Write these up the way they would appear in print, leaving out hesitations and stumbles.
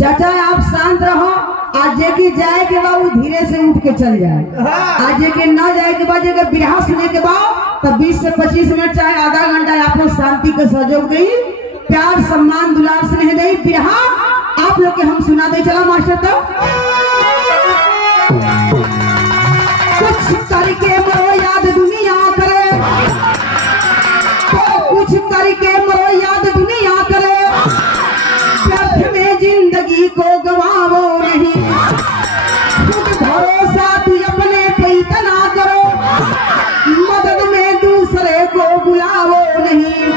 चाचा आप शांत रहो। आज जे के जाए के बाद वो धीरे से उठ के चल जाए। आज जे के न जाए के बाद जगह बिरहा सुने के बाद तब 20 से 25 मिनट चाहे आधा घंटा आप लोग शांति का सहयोग दी, प्यार सम्मान दुलार स्नेह दे। बिरहा आप लोग के हम सुना दे। चला मास्टर तो कुछ करके मरो याद दुनिया करे, तो कुछ करके मरो याद दुनिया करे, व्यर्थ में जिंदगी को गवाओ नहीं, खुद भरोसा तू अपने पे इतना करो, मदद में दूसरे को बुलाओ नहीं,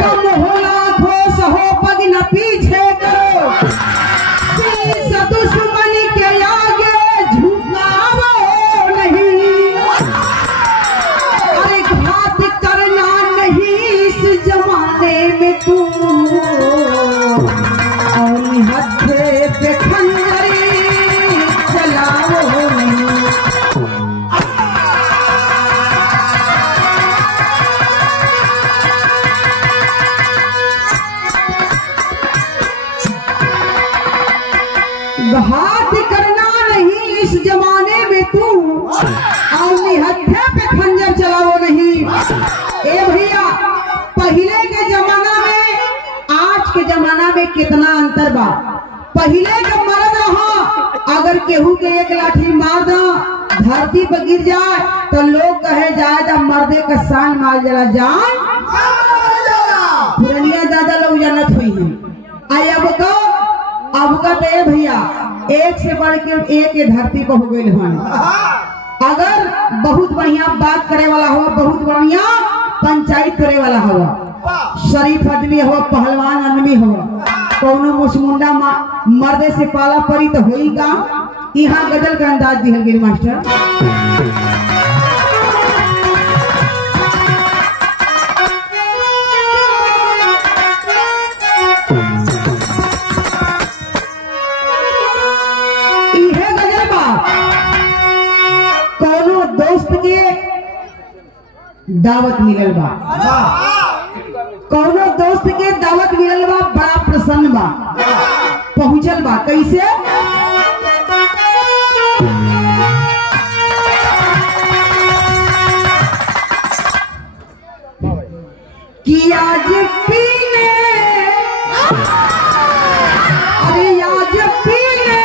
कम हो लाखों सहो पग न पीछे करो, शीश दुश्मन के आगे झुकाओ नहीं, अरे घात करना नहीं इस जमाने में तू, और हथे पे खंजरी चलाओ नहीं। घात करना नहीं इस जमाने में तू, और हथे पे खंजर चलाओ नहीं। ए भैया पहले के जमाना में आज के जमाना में कितना अंतर बा। पहले का मर्द रहा अगर केहू के एक लाठी मार दो धरती पर गिर जाए तो लोग कहे जाए तो मर्दे का शान मार जला जान पुरानिया दादा लोग जानत हुई है। आई अब का तो भैया एक से बढ़ के एक धरती पर हो गई है। अगर बहुत बढ़िया बात करे वाला हो, बहुत बढ़िया पंचायत करे वाला हो, शरीफ आदमी हो, पहलवान आदमी हो, कौनो मुसमुंडा मर्दे से पाला पड़ी तो होई का। यहाँ गजल का अंदाज दिहल गिर मास्टर। इहे गजल बा कौनो दोस्त के दावत मिलल बा, कौनो दोस्त के दावत मिलल बा, बड़ा प्रसन्न बा, पहुंचल बा कैसे कि आज पीने, अरे आज पीने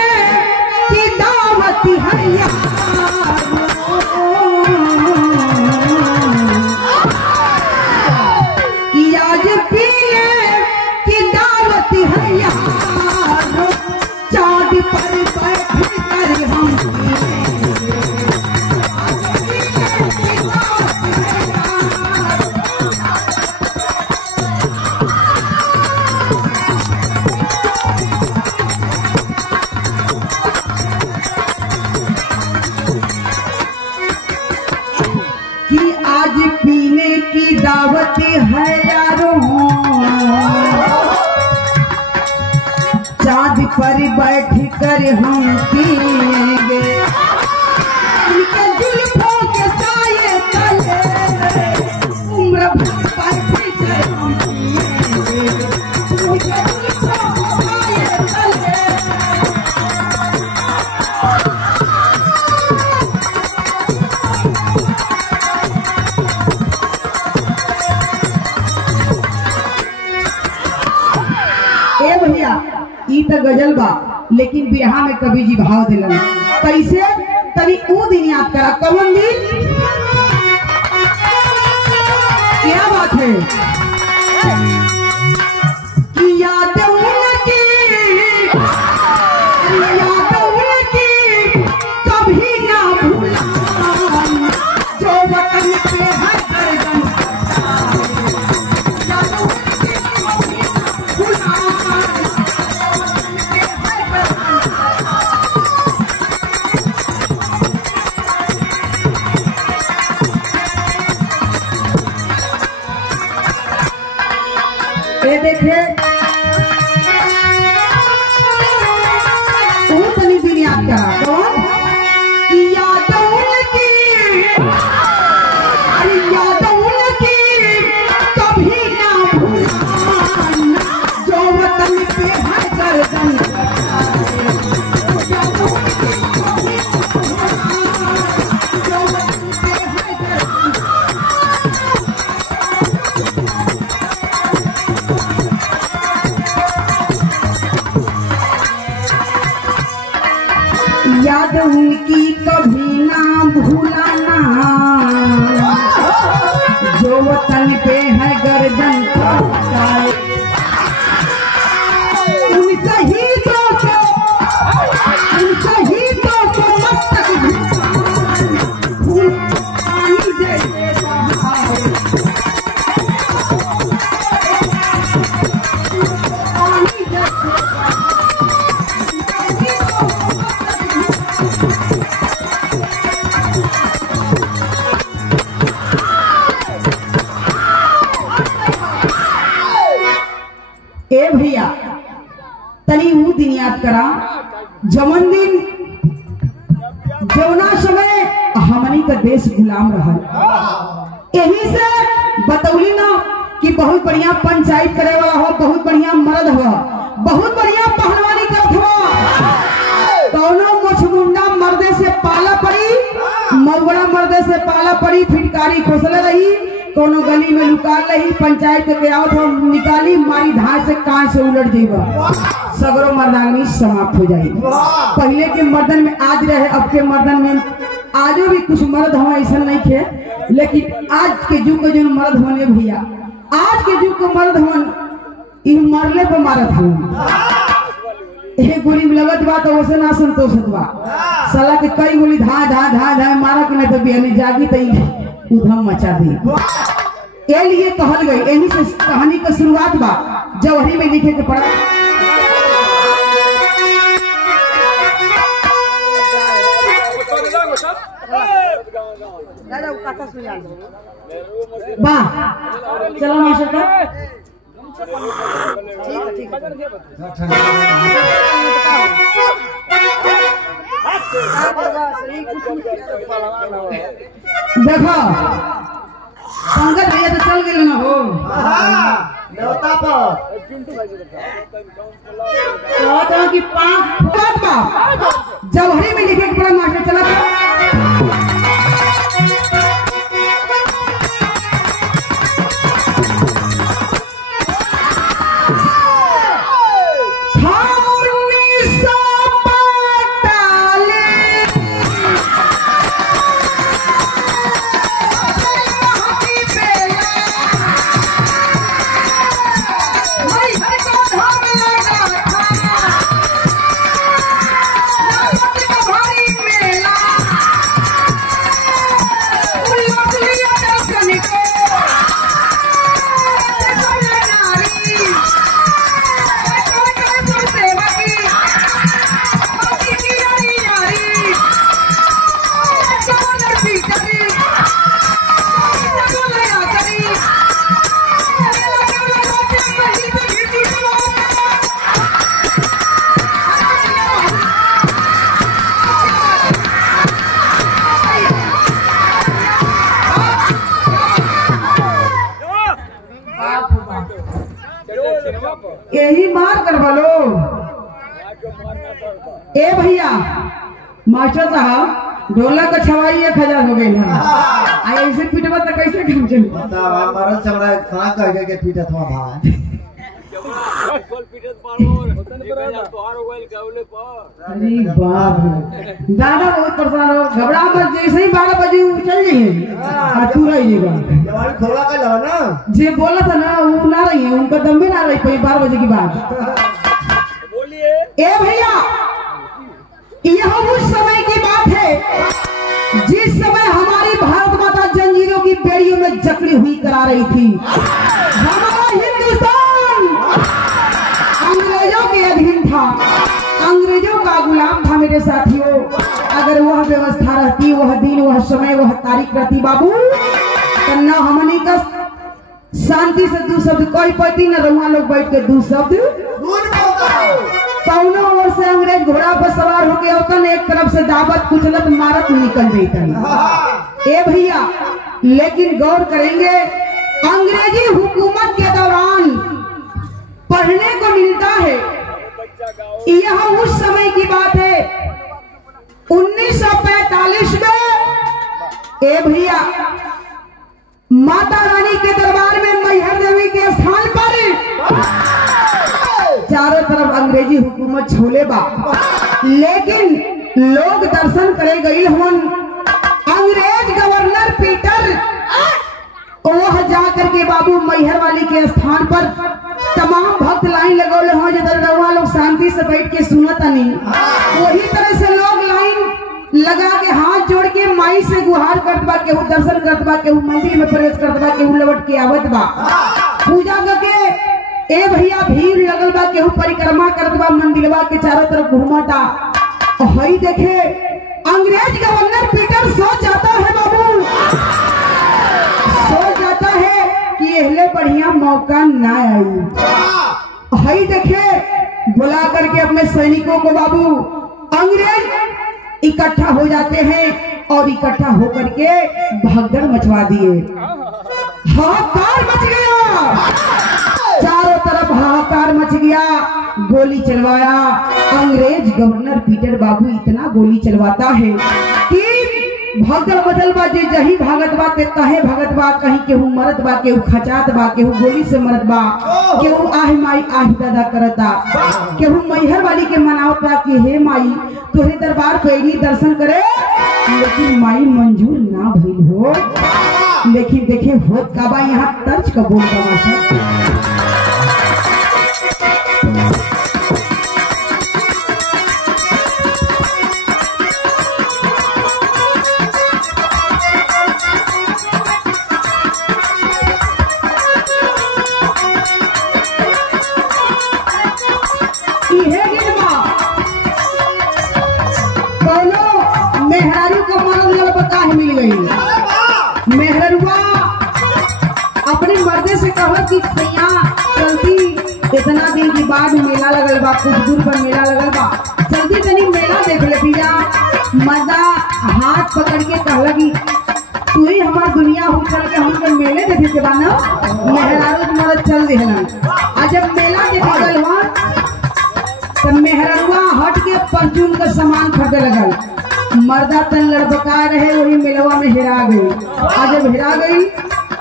की दावत है यार, कि आज पीने की दावत है यार, चाँद पर बैठ कर हम कि आज पीने की दावत है यारों, चाँद पर बैठ कर हम पिएंगे, उनके जुल्फों के साये तले उम्र भर बैठ कर हम पिएंगे, उनके जुल्फों के साये तले। ए भैया ई तो गजल बा, लेकिन बिरहा में कवि जी भाव दिलन कैसे तभी वो दिन याद करा। कौन दिन, क्या बात है कि याद उनकी कभी ना भूला, जो वतन पे हर गर्दन याद उनकी कभी ना भूलाना, जो वतन पे है गर्दन कटाए। उन शहीदों को मस्तक पानी जैसे बहाए। ए भैया तनी वो दिन याद करा, जमन दिन जौना समय हमनी का देश गुलाम रहा। यही से बतौली ना कि बहुत बढ़िया पंचायत करे वाला हो, बहुत बढ़िया मर्द हो, बहुत बढ़िया पहलवानी करत हो। कौनो मोछमुंडा मर्दे से पाला पड़ी, मौगड़ा मर्दे से पाला पड़ी, फिटकारी खोसले रही, कोनो गली में लुका रही, पंचायत के आवत हो निकाली, मारी धार से कान से उलट जाइबा, सगरो मर्दांगनी समाप्त हो जाई। पहले के मर्दन में आज रहे, अब के मर्दन में आजो भी कुछ मर्द हो ऐसा नहीं थे, लेकिन आज के युग के जो मर्द होने भैया, आज के युग के मर्द हो इन मरले पे मारत हो, एक गोली में लगत बा तो वैसे ना संतोष बा, साला के कई गोली धा धा धा धा मारा के नहीं तो बिहानी जागी तो उधम मचा दी। ये लिए कहल गई, यही से कहानी का शुरुआत बा जवहरी में लिखे के पड़ा। वाह चलो मास्टर का ठीक देखो संगत भैया तो चल गए ना हो देवता पर कि जवहरी में लिखे के पड़ा मास्टर चला यही मार कर बोलो। ए भैया मास्टर साहब ढोलक का छवाई 1000 हो गई है, ऐसे पीटवा तो कैसे काम चली? मरल चमड़ा खा कह के पीटत हुआ भाई अरे बाप रे दादा बहुत परेशान हो, घबरा मत, जैसे ही 12 बजे चल जाइए तू रहिएगा। जवान खोला का लो ना, जे बोला था ना वो ना रही है, उनका दम भी ना रही कोई 12 बजे की बात। बोलिए ए भैया यह उस समय की बात है जिस समय हमारी भारत माता जंजीरों की बेड़ियों में जकड़ी हुई करा रही थी। हमारा हिंदुस्तान अंग्रेजों के अधीन था, अंग्रेजों का गुलाम था मेरे साथियों। अगर वह व्यवस्था रहती, वह दिन, वह समय, वह तारीख रहती बाबू, तो न हमनी का शांति से 2 शब्द कोई पति न रहुआ लोग बैठ के 2 शब्द कौनो ओर से अंग्रेज घोड़ा पर सवार हो गया होता, एक तरफ से दावत कुचलत मारत निकल जाता। ए भैया लेकिन गौर करेंगे अंग्रेजी हुकूमत के दौरान पढ़ने को मिलता है, यह उस समय की बात है 1945 में। ए भैया माता रानी के दरबार में मैहर देवी के स्थान पर चारों तरफ अंग्रेजी हुकूमत छोले बा, लेकिन लोग दर्शन करे गई हुन अंग्रेज गवर्नर पीटर वह जा करके बाबू मैहर वाली के स्थान पर तमाम भक्त लाइन लगौले हो जिधर रउआ लोग शांति से बैठ के सुनत नहीं वही तरह से लोग लाइन लगा के हाथ जोड़ के माई से गुहार करत बा, केहू दर्शन करत बा, केहू मंदिर में प्रवेश करत बा, केहू लौट के आवत बा पूजा करके। ए भैया भीड़ लगल बा, केहू परिक्रमा करत बा, मंदिरवा के चारों तरफ घूमता। हई देखे अंग्रेज गवर्नर पीटर सोच जाता है बाबू, सोच जाता है कि यहले बढ़िया मौका ना आई। हई देखे बुला करके अपने सैनिकों को बाबू अंग्रेज इकट्ठा हो जाते हैं और इकट्ठा होकर के भगदड़ मचवा दिए। हाहाकार मच गया, चारों तरफ हाहाकार मच गया, गोली चलवाया। अंग्रेज गवर्नर पीटर बाबू इतना गोली चलवाता है कि भगदड़ मचल बा, जे जही भागत बा ते कहे भागत बा, कहीं केहू मरत बा, केहू खचात बा, केहू गोली से मरत बा, केहू आह माई आह दादा करता, केहू मैहर वाली के मनावत बा कि हे माई तोहरे दरबार पे दर्शन करे, लेकिन माई मंजूर ना भइल हो। लेकिन देखे होत का बा यहाँ तर्ज का बोल तमाशा। मेहररुआ अपने मर्दे से कहा कि सैया चलती इतना दिन के बाद मेला लगल बा, कुछ दूर पर मेला लगल बा, जल्दी तनी मेला देख ले भैया। मर्दा हाथ पकड़ के कहला कि तू ही हमार दुनिया हो, चल के हमके मेले देखे के बा ना। मेहरारू तुम्हारा चल देहला। आज जब मेला देखे गल हुआ तब मेहररुआ हट के परचून का सामान खरीदे लगल। मर्दा तन लड़बका रहे, वही मेलवा में हिरा गई। आज जब हिरा गई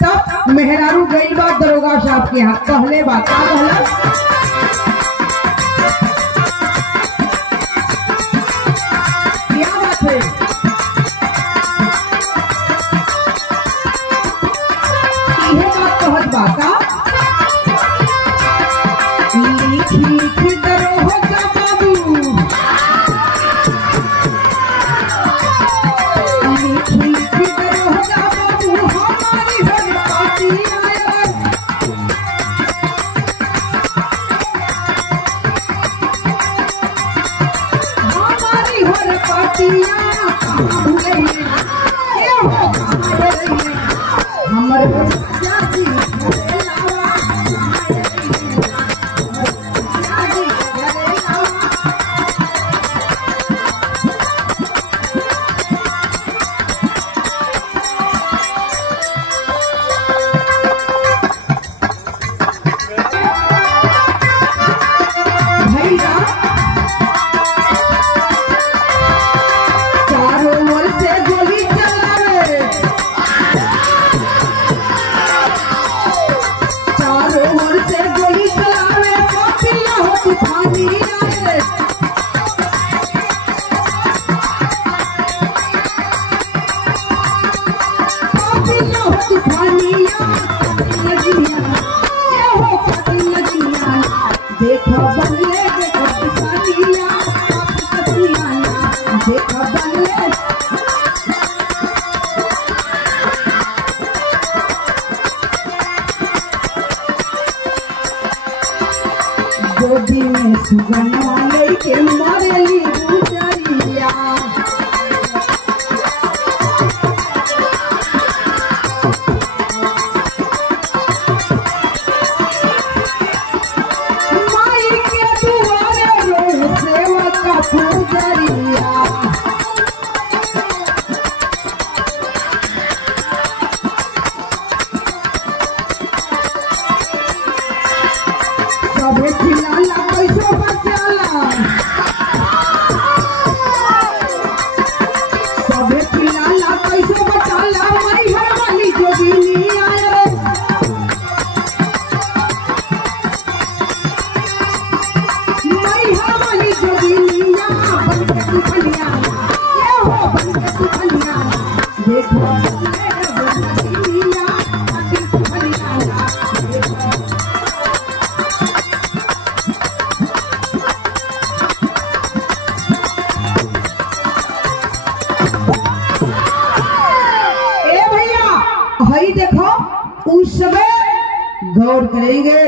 तब मेहरारू गई बा दरोगा साहब के यहाँ, कहले बा का कहला, क्या बात है, यह बात कहत बा का, लिख लिख दरोगा बाबू, देखो बंगले देखो किसानिया, देखो बंगले गोदी में सुगन्ना लेके मरेली गुजरिया। सबे खिलाला कैसो बचाला, सबे खिलाला कैसो बचाला, मैहर वाली जोगिनिया रे, मैहर वाली जोगिनिया बनके दुल्हनिया। भाई देखो उस समय गौर करेंगे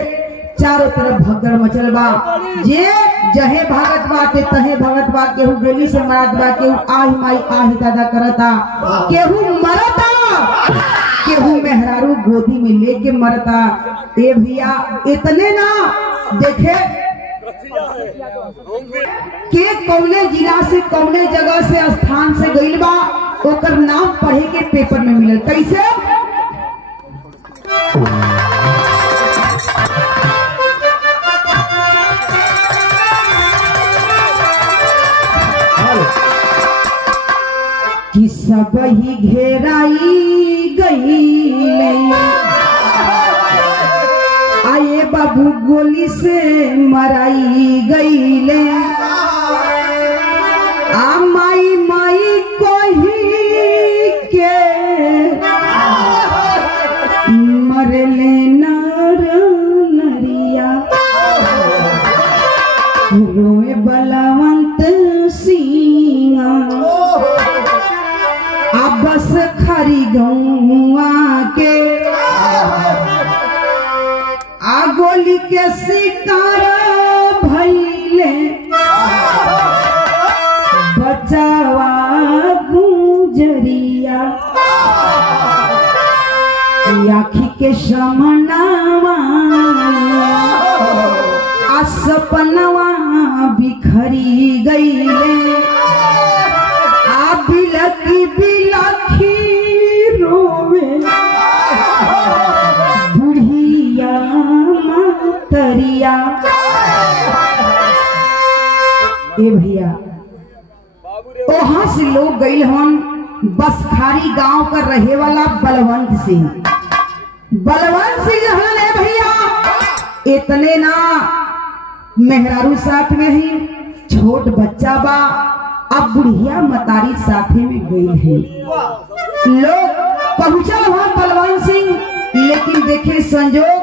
चारों तरफ भगदड़ मचल बा जे जहे भागत बा के तहे भगत बा केहू गोली से मारत बा केहू आही माई आही दादा करता केहू मरता केहू मेहरारू गोदी में लेके मरता। ए भैया इतने ना देखे के कौने जिला से कौने जगह से स्थान से गइल बा ओकर नाम पढ़े के पेपर में मिलल कैसे कि सब ही घेराई गई आए बाबू गोली से मराई गईले आ माई माई कोही के मरले नर नरिया रोए बलवंत सिंह बस खरी गौआ के आ गोली के शिकार भइले बचावा गुजरिया आखी के समनावा आ सपनवा बिखरी गईले आ बिलकी बिलखी रोवे बुढ़िया मातरिया। ए भैया वहां से लोग गइल हन बसखारी गांव का रहे वाला बलवंत सिंह हन। ए भैया इतने ना मेहरारू साथ में ही छोट बच्चा बा अब बुढ़िया मतारी साथे में गई है। लोग पहुंचा वहां बलवंत सिंह लेकिन देखे संजोग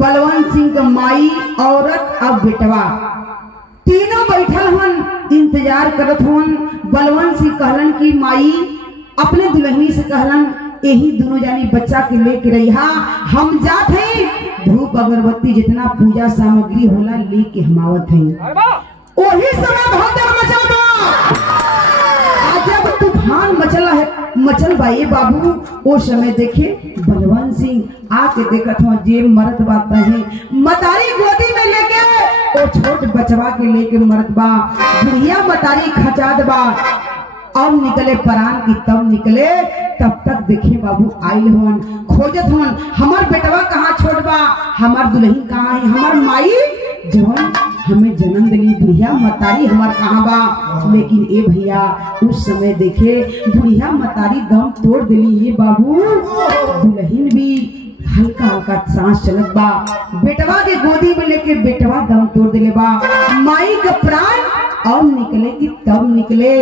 बलवंत सिंह का माई औरत अब बेटवा तीनों बैठल हन इंतजार करत हन। बलवंत सिंह कहलन कि माई अपने दुल्हनी से कहलन यही दोनों जानी बच्चा के लेके रहिहा हम जात हैं धूप अगरबत्ती जितना पूजा सामग्री होला लेके हम आवत हैं। वही समय भगदड़ मचल बा जब तूफान मचल बा ये बाबू वो समय देखे बलवंत सिंह आके देखत हो जे मरत बात है मतारी गोदी में लेके वो छोट बचवा के लेके मरत बा बुढ़िया मतारी खचाद बा अब निकले परान की तब निकले तब तक देखे बाबू आइल होन खोजत होन हमार बेटवा कहाँ छोड़ बा हमार दुल्हन कहाँ है हमार माई जवन हमें जन्म दिली बुढ़िया मतारी हमार कहाँ बा। लेकिन ए भैया उस समय देखे बुढ़िया मतारी दम तोड़ दिली ये बाबू दुल्हन भी हल्का हल्का सांस चलत बा बेटवा के गोदी में लेके बेटवा दम तोड़ दिले बा माई का प्राण अब निकले कि तब निकले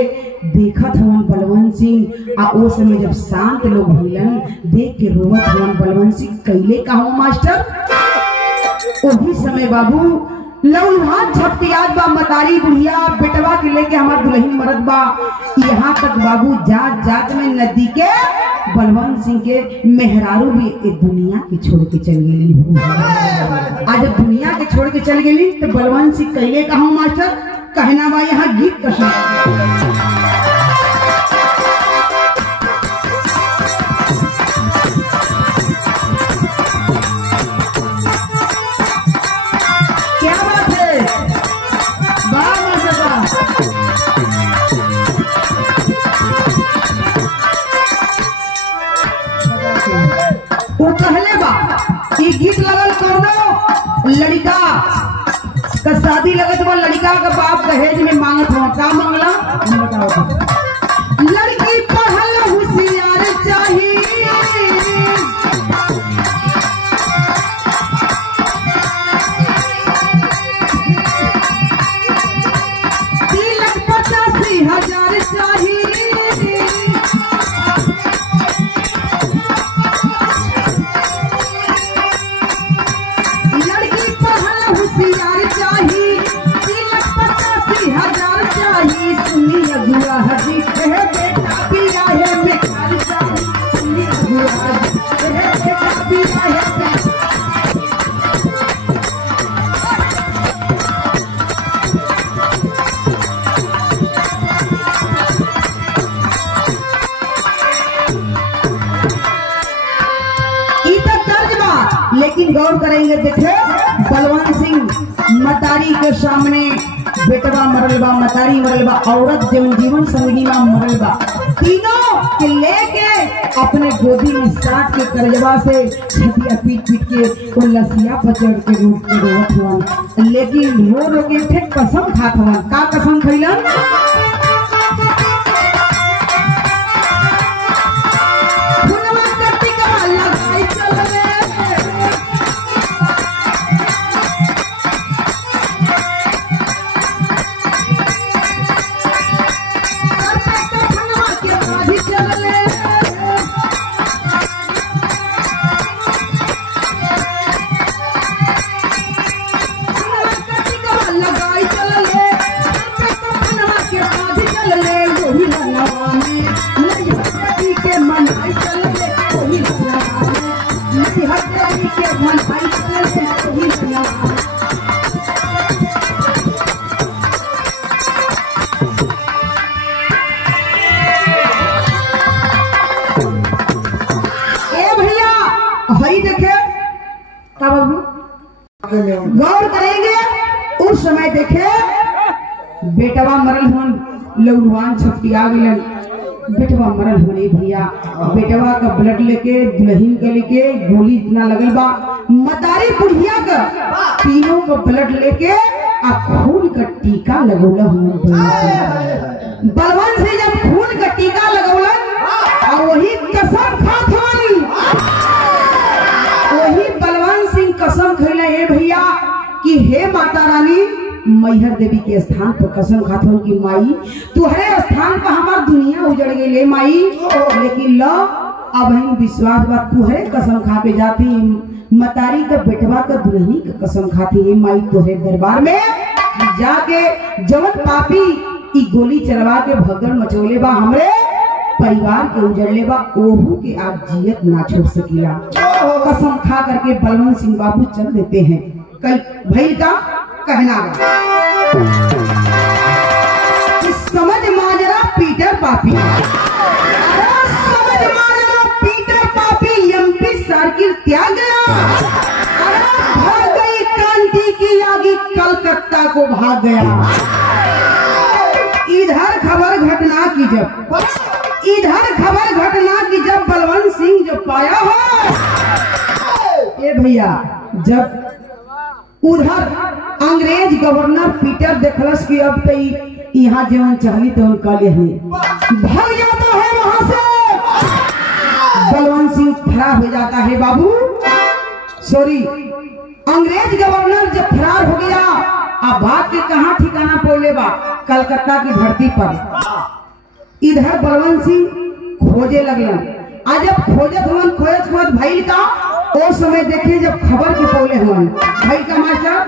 देखत हवन बलवंत सिंह आ ओ समय जब शांत लोग भइलन देख के रोवत हवन बलवंत सिंह कैले कहूं मास्टर वही समय बाबू लौहान झपटियात बा मतारी बुढ़िया बेटवा के लेके हमार दुल्हन मरद बा यहाँ तक बाबू जात जात में नदी के बलवंत सिंह के मेहरारू भी एक दुनिया के छोड़ के चल गई। आज दुनिया के छोड़ के चल गई तो बलवंत सिंह कैले कहूं मास्टर कहना बा यहाँ गीत कसा वो कहले बा कि गीत लगल कौनो लड़का का शादी लगत बा लड़का का बाप दहेज में मांगत हो का मांगला बताओ लड़की पढ़ल होशियार चाहिए $85,000 चाहिए गौर करेंगे। देखे बलवान सिंह मतारी के सामने बेटवा मरल बा, मतारी मरल बा, औरत जीवन संगनी बा मरल बा, तीनों के लेके अपने गोदी में साथ के करजवा से छतिया पीट पीट के वो लसिया पचड़ के रूप के रोवत हुआ। लेकिन रो रो के फिर कसम खात हुआ। का कसम खैलन? गौर करेंगे उस समय देखे बेटवा मरल हुन, लौरवान छपटिया गलन, बेटवा मरल होने भैया, बेटवा का ब्लड लेके दुल्हन के लेके गोली इतना लगल बा, मतारी बुढ़िया का तीनों का ब्लड लेके आ खून का टीका लगौला हुआ। बलवान से जब खून का टीका लगौला और वही कसम खात हवन, वही बलवान सिंह कसम खैला है भैया कि हे माता रानी मैहर देवी के स्थान पर कसम खात हवन कि माई तुहरे स्थान पर हमार दुनिया उजड़ गई ले माई, लेकिन लो अब हम विश्वास बात तुहरे कसम खा के जाती मतारी का बेटवा का दुल्हनी का कसम खाती है माई तुहरे दरबार में जाके जवन पापी ई गोली चलवा के भगदड़ मचौले बा हमरे परिवार के उजड़ले बा ओहू के आप जियत ना छोड़ सकीला। कसम खा करके बलवंत सिंह बाबू चल देते हैं। कई भैल का कहना समझ माजरा पीटर पापी, समझ माजरा पीटर पापी एमपी सर्किल त्याग गया, भाग गई क्रांति की आगे कलकत्ता को भाग गया। इधर खबर घटना की जब बलवंत सिंह जो पाया हो ये भैया, जब उधर अंग्रेज गवर्नर पीटर देखलस कि अब तो यहाँ जीवन चाहली तो उनका ले भाग जाता है वहां से। बलवंत सिंह फरार हो जाता है बाबू, सॉरी अंग्रेज गवर्नर जब फरार हो गया अब भाग के कहाँ ठिकाना पौले बा, कलकत्ता की धरती पर। इधर बलवंत सिंह खोजे लगलन, आज जब खोजत हुआ खोजत भाई का ओ समय देखे जब खबर के पौले हुआ भाई का मास्टर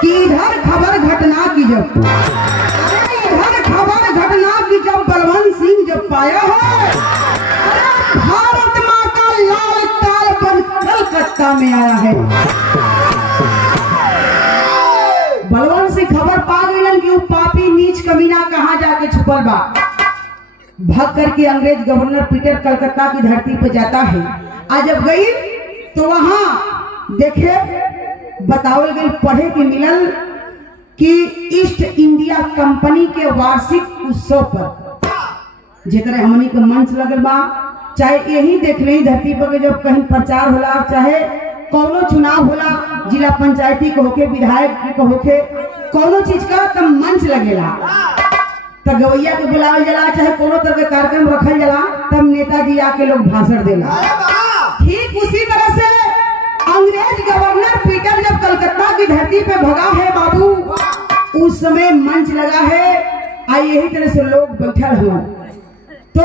कि इधर खबर घटना की जब बलवंत सिंह जब पाया है भारत माता लाल ताल बन कलकत्ता में आया है। बलवंत सिंह खबर पा गए कि वो पापी नीच कमीना कहाँ जाके छुपल बा। भाग करके अंग्रेज गवर्नर पीटर कलकत्ता की धरती पर जाता है। आज जब गई तो वहां देखे बतावल गई पढ़े के मिलल कि ईस्ट इंडिया कंपनी के वार्षिक उत्सव पर जेकरे हमनी के मंच लगल बा, चाहे यही देख रही धरती पर जब कहीं प्रचार होला, चाहे कौनो चुनाव होला, जिला पंचायती को होके विधायक को होके कौनो चीज का तब मंच लगेला, तब गवैया के बुलावल जला, चाहे कोनो तरह के कार्यक्रम रखल जला, तब नेताजी आके लोग भाषण देला। ठीक उसी तरह से अंग्रेज गवर्नर पीटर जब कलकत्ता की धरती पे भगा है बाबू, उस समय मंच लगा है, आई यही तरह से लोग बैठल हुए तो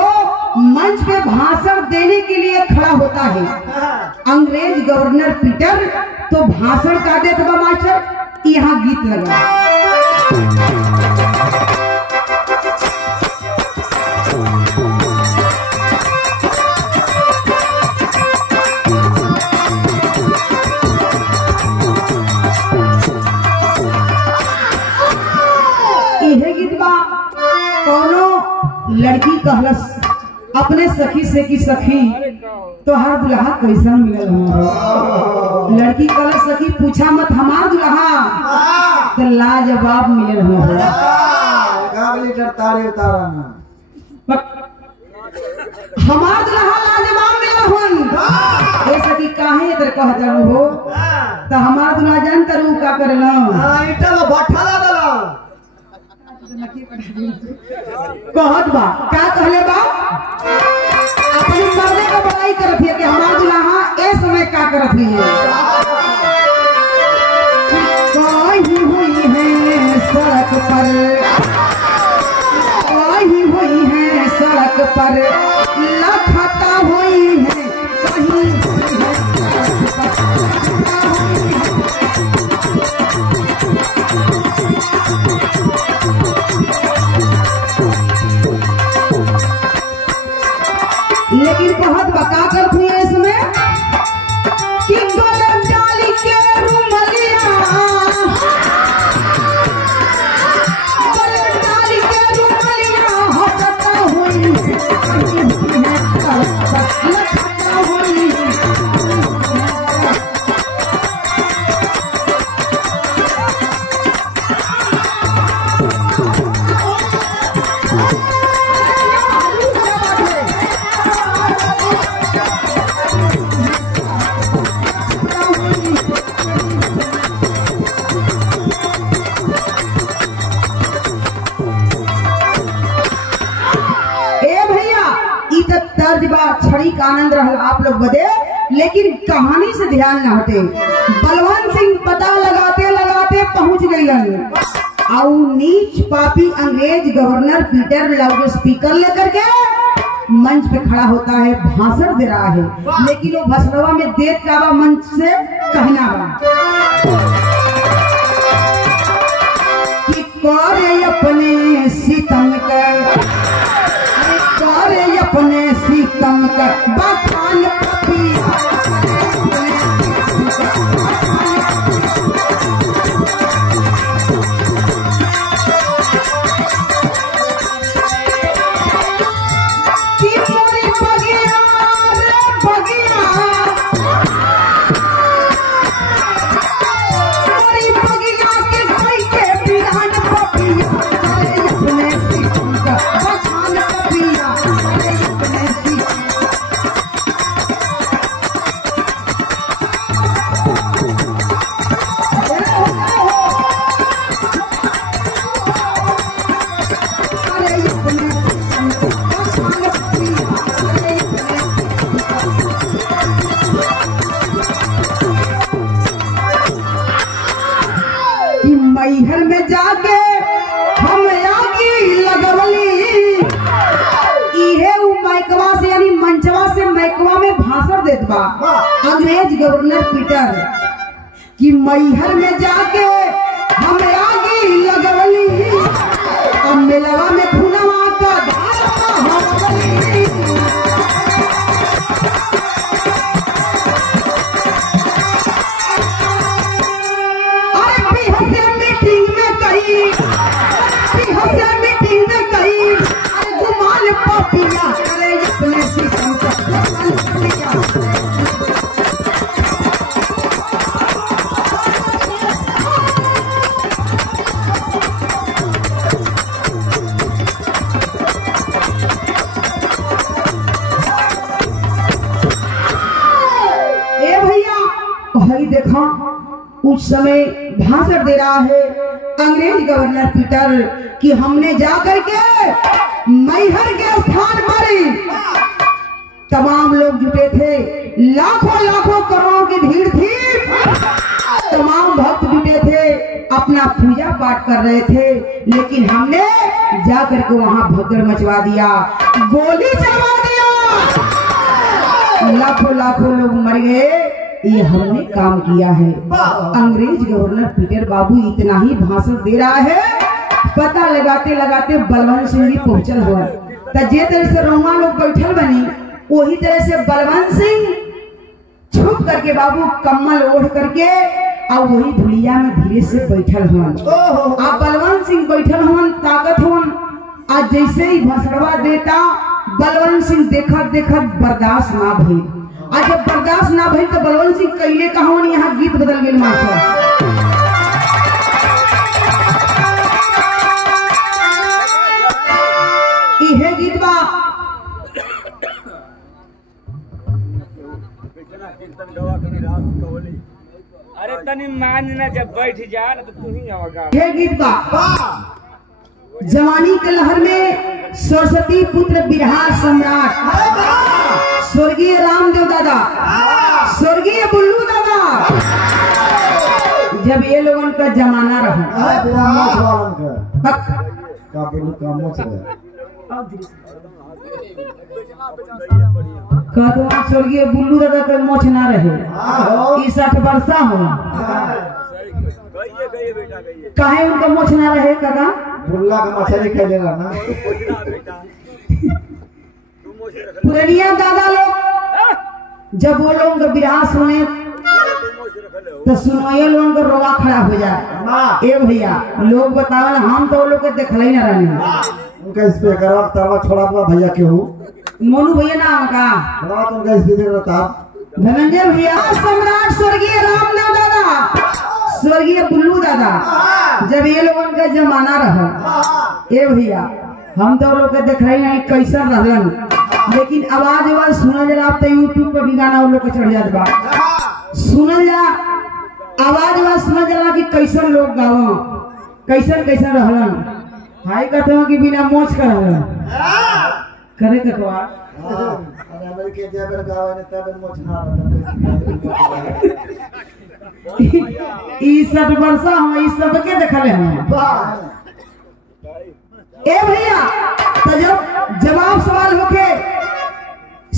मंच पे भाषण देने के लिए खड़ा होता है अंग्रेज गवर्नर पीटर। तो भाषण का देता बा मास्टर, यहाँ गीत लगा लड़की कहलस अपने सखी से कि सखी तो हर दुल्हा कैसन मिलल हो। लड़की कल सकी पूछा मत हमार दुल्हा तो लाजवाब मिलल हो। लीटर तारे उतारा ना हमार दुल्हा लाजवाब मिलल हो। ये सकी काहे इधर कह जाओ हो तो हमार दुल्हा जान तरू का करल इटा लो भट्ठा ला दला कहत बा का कहले बा अपनी मर्दे का बड़ाई करत है कि हमार दुल्हा ए समय का करत है। कहीं हुई है सड़क पर, कहीं हुई है सड़क पर लखता हुई है, कहीं लेकिन बहुत बता कर थी इसमें कि गलम डाली के रुमलिया, गलम डाली के रुमलिया हंसता हुई लखता हुई। छड़ी का आनंद रहा आप लोग बदे, लेकिन कहानी से ध्यान न हटे। बलवंत सिंह पता लगाते लगाते पहुंच गईलन और नीच पापी अंग्रेज गवर्नर पीटर लाउड स्पीकर लेकर के मंच पे खड़ा होता है, भाषण दे रहा है। लेकिन वो भाषणवा में देख का मंच से कहना बा कि करे अपने सितम कर, करे अपने सीतम का बखान पपिया। कि मोरी बगिया रे बगिया, मोरी बगिया के कोई के बिरान पपिया। करे अपने सीतम का बखान पपिया। मैहर में जाके हम आगी लगवली, इहे उ मैकवा से यानी मंचवा से मैकवा में भाषण देत बा अंग्रेज गवर्नर पीटर कि मैहर में जाके हम आगी लगवली, अब मेलवा में खुनवा का धारा हमवली। मीटिंग में कही गुमान पपिया, करे अपने सीतम का पपिया। ए भैया भाई देखा उस समय भाषण दे रहा है अंग्रेज गवर्नर पीटर कि हमने जाकर के मैहर के स्थान पर तमाम लोग जुटे थे, लाखों लाखों करोड़ों की भीड़ थी, तमाम भक्त जुटे थे, अपना पूजा पाठ कर रहे थे। लेकिन हमने जाकर के वहां भगदड़ मचवा दिया, गोली चलवा दिया, लाखों लाखों लोग मर गए। ये हमने काम किया है। अंग्रेज गवर्नर पीटर बाबू इतना ही भाषण दे रहा है, पता लगाते लगाते बलवंत सिंह भी पहुंचल हुआ। तो जे तरह से रोमा लोग बैठल बनी वही तरह से बलवंत सिंह छुप करके बाबू कम्बल ओढ़ करके और वही धुलिया में धीरे से बैठल हुआ। आप बलवंत सिंह बैठल हुआ ताकत हुआ। आज जैसे ही भसड़वा देता बलवंत सिंह देखत देखत बर्दाश्त ना भइल आज जब बर्दाश्त ना भइल तो बलवंत सिंह कइले कहवन यहाँ गीत बदल गेल मास्टर। इहे गीत बा अरे तनी मान ना जब बैठ जा ना तो तू ही आवागा। ये गीत बा जवानी के लहर में सरस्वती पुत्र बिरहा सम्राट स्वर्गीय रामदेव दादा, स्वर्गीय बुल्लू दादा, जब ये लोगों का जमाना रहा स्वर्गीय बुल्लू दादा का मोछ ना रहे 60 वर्षा हो काहे उनका मोछ ना रहे काका बुल्ला का मछली खेलेगा ना पुरनिया दादा लोग जब वो लोग का विराह सुने तो सुनोए लोगों का रोवा खड़ा हो जाए। ए भैया लोग बतावल हम तो वो लोग के देखले ना रहने उनका स्पीकर और तरवा छोड़ा हुआ भैया के हो मोनू भैया नाम का रात उनका स्पीकर रहता धनंजय भैया सम्राट स्वर्गीय रामदेव दादा, स्वर्गीय बुल्लू दादा, जब ये लोगों का जमाना रहा। ए भैया हम तो लोग के देख रहे हैं कैसा रहलन, लेकिन आवाज सुनल जला अब तो यूट्यूब पर भी गाना वो लोग के चढ़ जात बा सुनल जा आवाज सुनल जला कि कैसन लोग गावा कैसन कैसन रहलन। हाई कहते हो कि बिना मोच कर रहलन करे कटवा अमेरिका जेबर गावे ने तब मोछ ना ई 60 वर्षा हम ई सब के देखले हम। ए भैया तो जब जवाब सवाल होके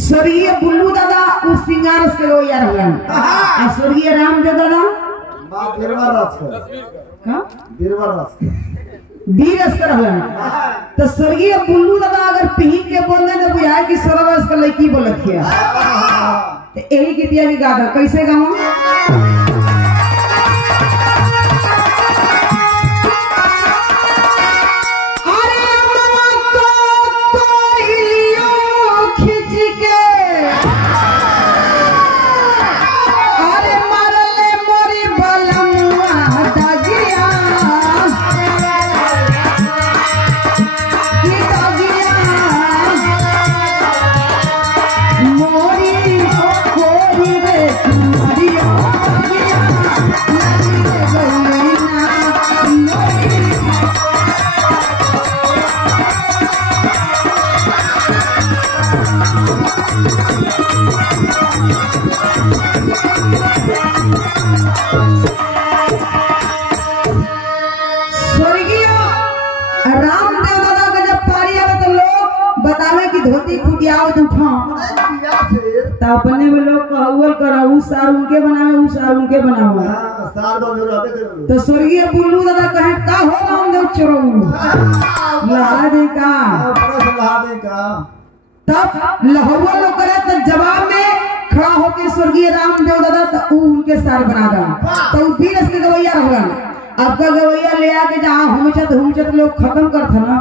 स्वर्गीय बुल्लू दादा उस सिंगार के लो यार रहलन आ स्वर्गीय रामदेव दादा बीरवा रस का बीरवा रस वीर अस्कर रहलन। तो स्वर्गीय बुल्लू दादा अगर पी के बोल दे तो बुझाए कि 16 वर्ष का लड़की बोलत है। तो यही गीतिया भी गा कैसे गावा धोती फुटियाओ उठा तो अपने में लोग कहल करा उ सार उनके बनावे उ सार उनके बनावे तो स्वर्गीय बुल्लू दादा कहे का हो रामदेव चोरो लहा दे का तब लहवा लोग करे तो जवाब में खड़ा होके स्वर्गीय रामदेव दादा तो उनके सार बना दा तो वीर के गवैया रहलन। अब का गवैया ले आके जहाँ हुमचत लोग खत्म करते ना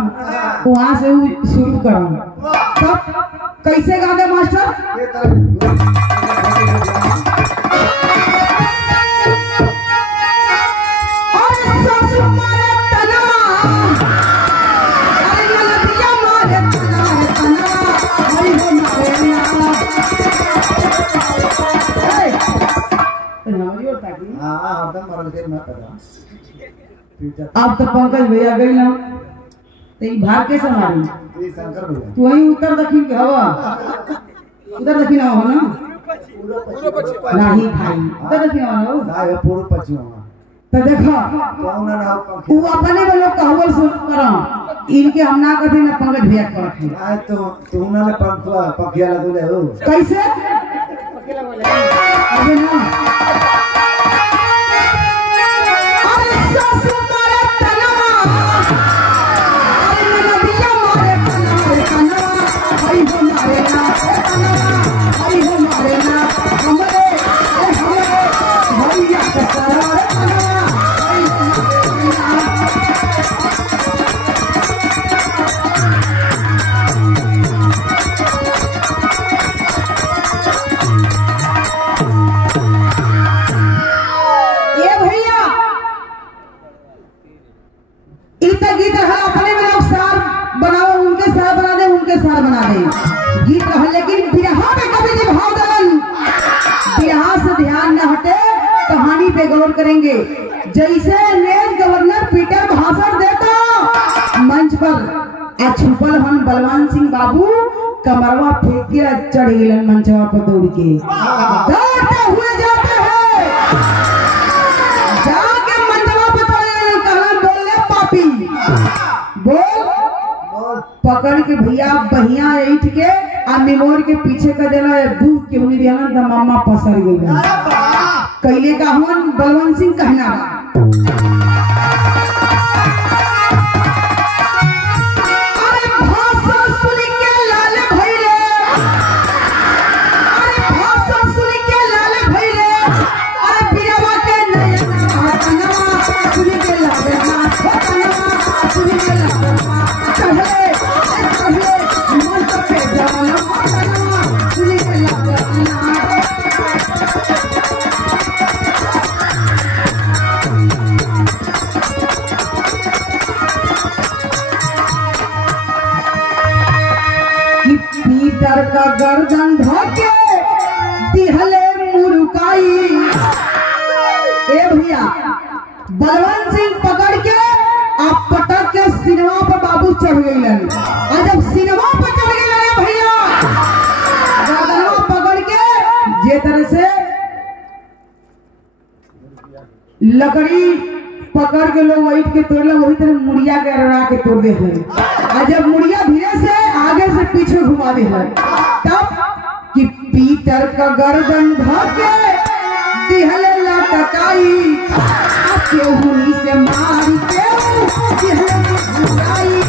वहां से शुरू करा तब कैसे गाते मास्टर अब तो पंकज भैया गई ना तो भाग के संभाली तू वही उत्तर दक्षिण के हवा उधर दक्षिण हो ना नहीं भाई उधर दक्षिण हो ना पूर्व पश्चिम तो देखो वो अपने में लोग कहवल सुन करा इनके हम ना कहते ना पंकज भैया करते ना तो तू ना पकिया लगले हो कैसे अबे ना गीत गीत है, अपने में लोग सार बनाओ, उनके सार बना दे, उनके सार बना दे, गीत है। लेकिन बिरहा में कभी नहीं भाव दलन, बिरहा से ध्यान न हटे, कहानी पे गौर करेंगे। जैसे अंग्रेज गवर्नर पीटर भाषण देता मंच पर, छुपल हन बलवान सिंह बाबू कमरवा फेंक के चढ़ गए मंचवा पर दौड़ के, दौड़ते हुए जाते हैं, जाके मंचवा पर चढ़ गए, कहना बोल ले पापी, बोल, पकड़ के भैया बहिया ऐठ के आ निमोर के पीछे कर देना, दूध के उन्हीं देना, दमामा पसर गई कैले का हुन बलवंत सिंह कहना, पीटर का गर्दन धोके दिहले मुरुकाई। ए भैया बलवंत सिंह पकड़ के आप पटक के सिनेमा पर बाबू चढ़ गए, और जब सिनेमा पर चढ़ गए भैया गर्दनवा पकड़ के जे तरह से लकड़ी पकड़ के लोग वही के तोड़ ले, वही तरह मुड़िया के अड़ा के तोड़ दे है, और जब मुड़िया धीरे से आगे से पीछे घुमा दे है, तब कि पीटर का गर्दन धोके दिहले लटकाई, केहू से मार के दिहले घुमाई।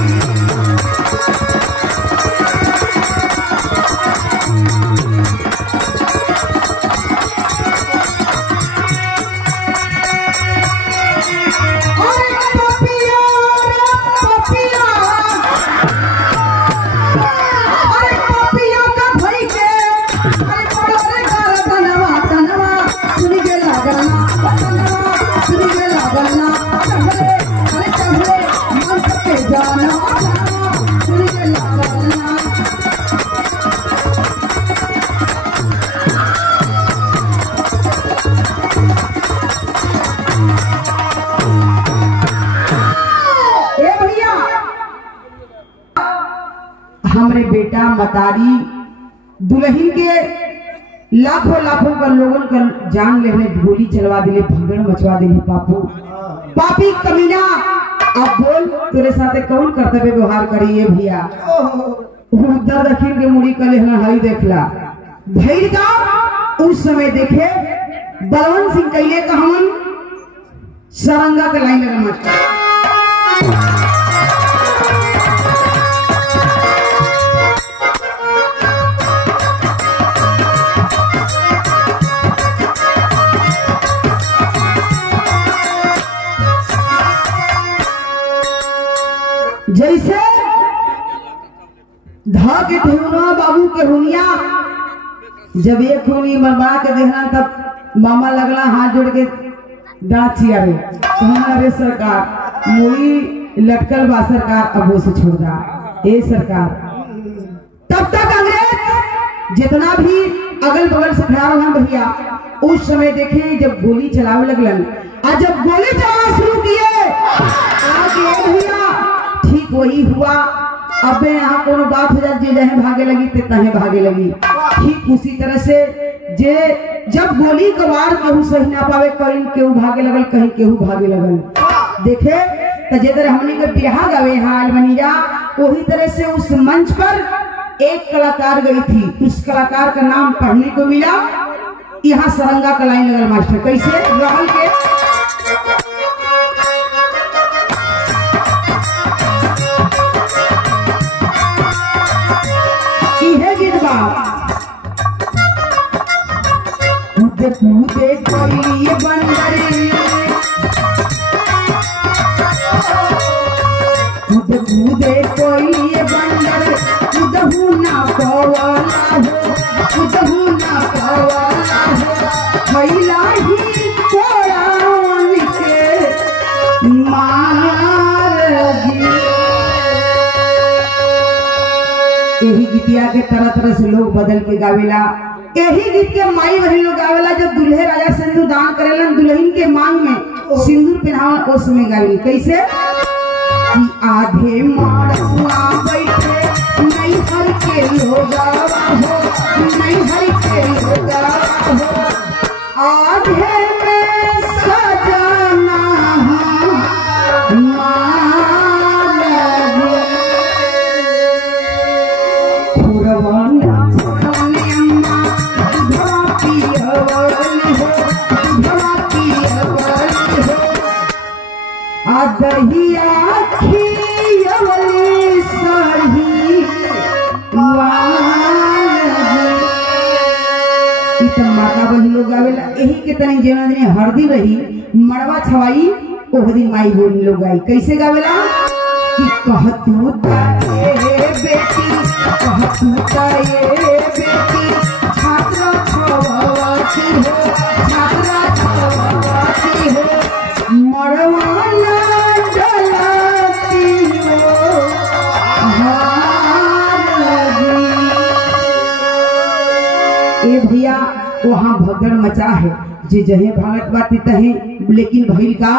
हमरे बेटा मतारी दुल्हन के लाखों लाखों का लोगन का जान लेने गोली चलवा दिले, भगड़ मचवा दिले, पापू पापी कमीना। अब बोल तेरे साथे कौन कर्तव्य व्यवहार करिए भैया, उत्तर दक्षिण के मुड़ी कले हई देखला भैर का। उस समय देखे बलवंत सिंह कैले का हमन सरंगा के लाइन लगा मास्टर, जैसे धा के ठेहुना बाबू के हुनिया जब एक खूनी मरवा के देखना, तब मामा लगला हाथ जोड़ के दांत चियारे, अरे सरकार मुड़ी लटकल बा सरकार, अब वो से छोड़ दा ए सरकार। तब तक अंग्रेज जितना भी अगल बगल से खड़ा रहा भैया, उस समय देखे जब गोली चलावे लगलन, और जब गोली चलाना शुरू किए आगे भैया ठीक वही हुआ। अब यहाँ कोनो बात हो जाए, जे जहे भागे लगी ते तहे भागे लगी, ठीक उसी तरह से जे जब गोली का वार केहू सही ना पावे, कहीं केहू भागे लगल, कहीं केहू भागे लगल। देखे तो जे तरह हमने के बिरहा गावे हाल बनिया, वही तरह से उस मंच पर एक कलाकार गई थी, उस कलाकार का नाम पढ़ने को मिला। यहाँ सरंगा का लाइन लगल मास्टर, कैसे रहल के कूदे कोई बंदरी, कूदे कोई बंदर, कूदहू ना पवाला हो, कूदहू ना पवाला हो, खैला ही कोड़ान के मार यही गीतिया के तरह तरह से लोग बदल के गावेला। यही गीत के माई बहन लोग गावेला जब दुल्हे राजा सिंदूर दान करेलन दुल्हन के मांग में सिंदूर पहनावन उस समय गावेली कैसे कि आधे माड़ुआ बैठे नहीं हर के लोग हो नहीं हर के लोग हो आधे में सजना दहिया खियवली साड़ी माता बहन लोग गावेला यही के तनी जेना दिन हरदी रही मड़वा छवाई ओह दिन माई बहन लोग गाई कैसे गावेला कि कहतू ताए बेटी कहतू ताए बेटी छात्रा छवाती हो छात्रा छवाती हो मड़वा भैया वहाँ भगदड़ मचा है जे जहे भागत बाती तहे लेकिन भइल का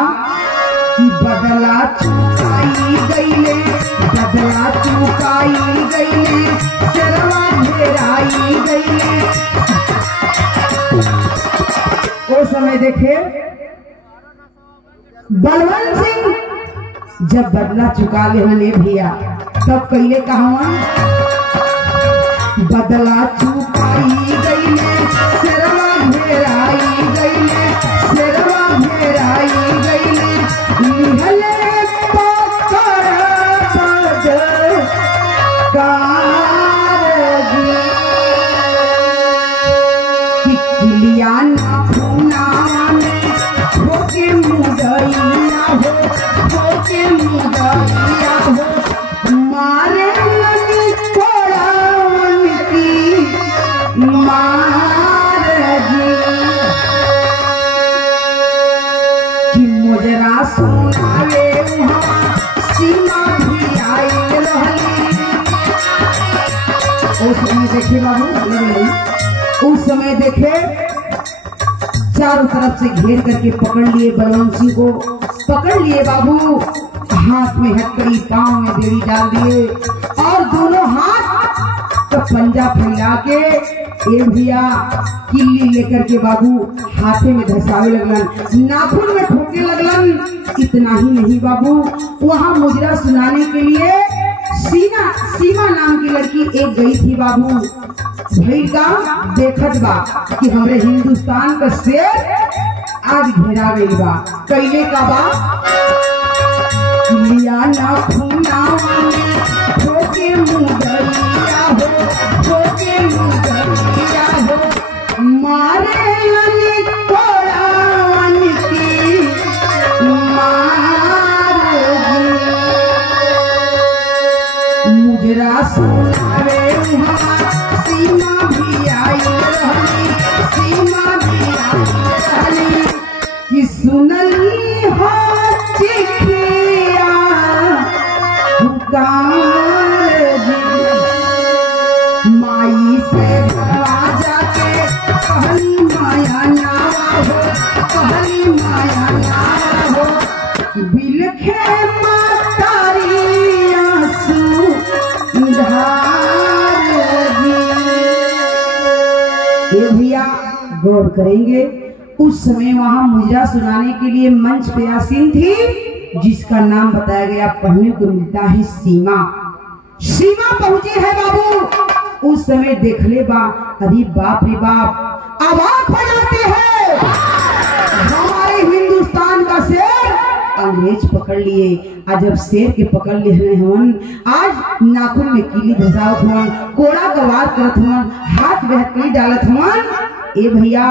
कि बदला चुकाई गईले बदला चुकाई गईले शर्मा घेराई गईले। वो समय देखे बलवंत सिंह जब बदला चुका ले भैया तब कैले कहा बदला चुकाई गईले शर्मा घेराई गईले शर्मा घेराई गईले निहले पकड़ बद कारगी कि किलिया ना फूना में होके मुदइया होके मुदइया हो मारे लगी कोड़ा कि मुजरा सुनावे सीमा भी आई रहली। उस समय देखे बाबू उस समय देखे चारों तरफ से घेर करके पकड़ लिए बलवंत सिंह को पकड़ लिए बाबू हाथ में हथकड़ी पांव में बेड़ी डाल दिए और दोनों हाथ तो पंजा फैला के ये भैया किल्ली लेकर के बाबू हाथे में धसावे लगलन नाखून में ठोके लगलन। इतना ही नहीं बाबू वहाँ मुजरा सुनाने के लिए सीमा नाम की लड़की एक गई थी बाबू भैया का देखत बा कि हमरे हिंदुस्तान का शेर आज घेरा गई बा कैले का बा किलिया ना खूना ठोके मुदइया ठोके मुदइया मारे लली कोड़ावन की मुजरा सुनावे सीमा भी आई रहली सीमा भी आई रहली कि सुनली हो चिखिया माई से जाके कहली माया नावा हो कहली माया नावा हो बिलखे मातारी आंसू धार ये भैया गौर करेंगे उस समय वहाँ मुजरा सुनाने के लिए मंच पे आसीन थी जिसका नाम बताया गया पढ़ने को मिलता है सीमा। सीमा पहुंची है बाबू उस समय देख ले बा अरे बाप रे बाप अवाक हो जाते हैं हमारे हिंदुस्तान का शेर अंग्रेज पकड़ लिए आज जब शेर के पकड़ लिए हवन आज नाखून में कीली धसावत हवन कोड़ा गवार करत हवन हाथ में हथकड़ी डालत हवन। ये भैया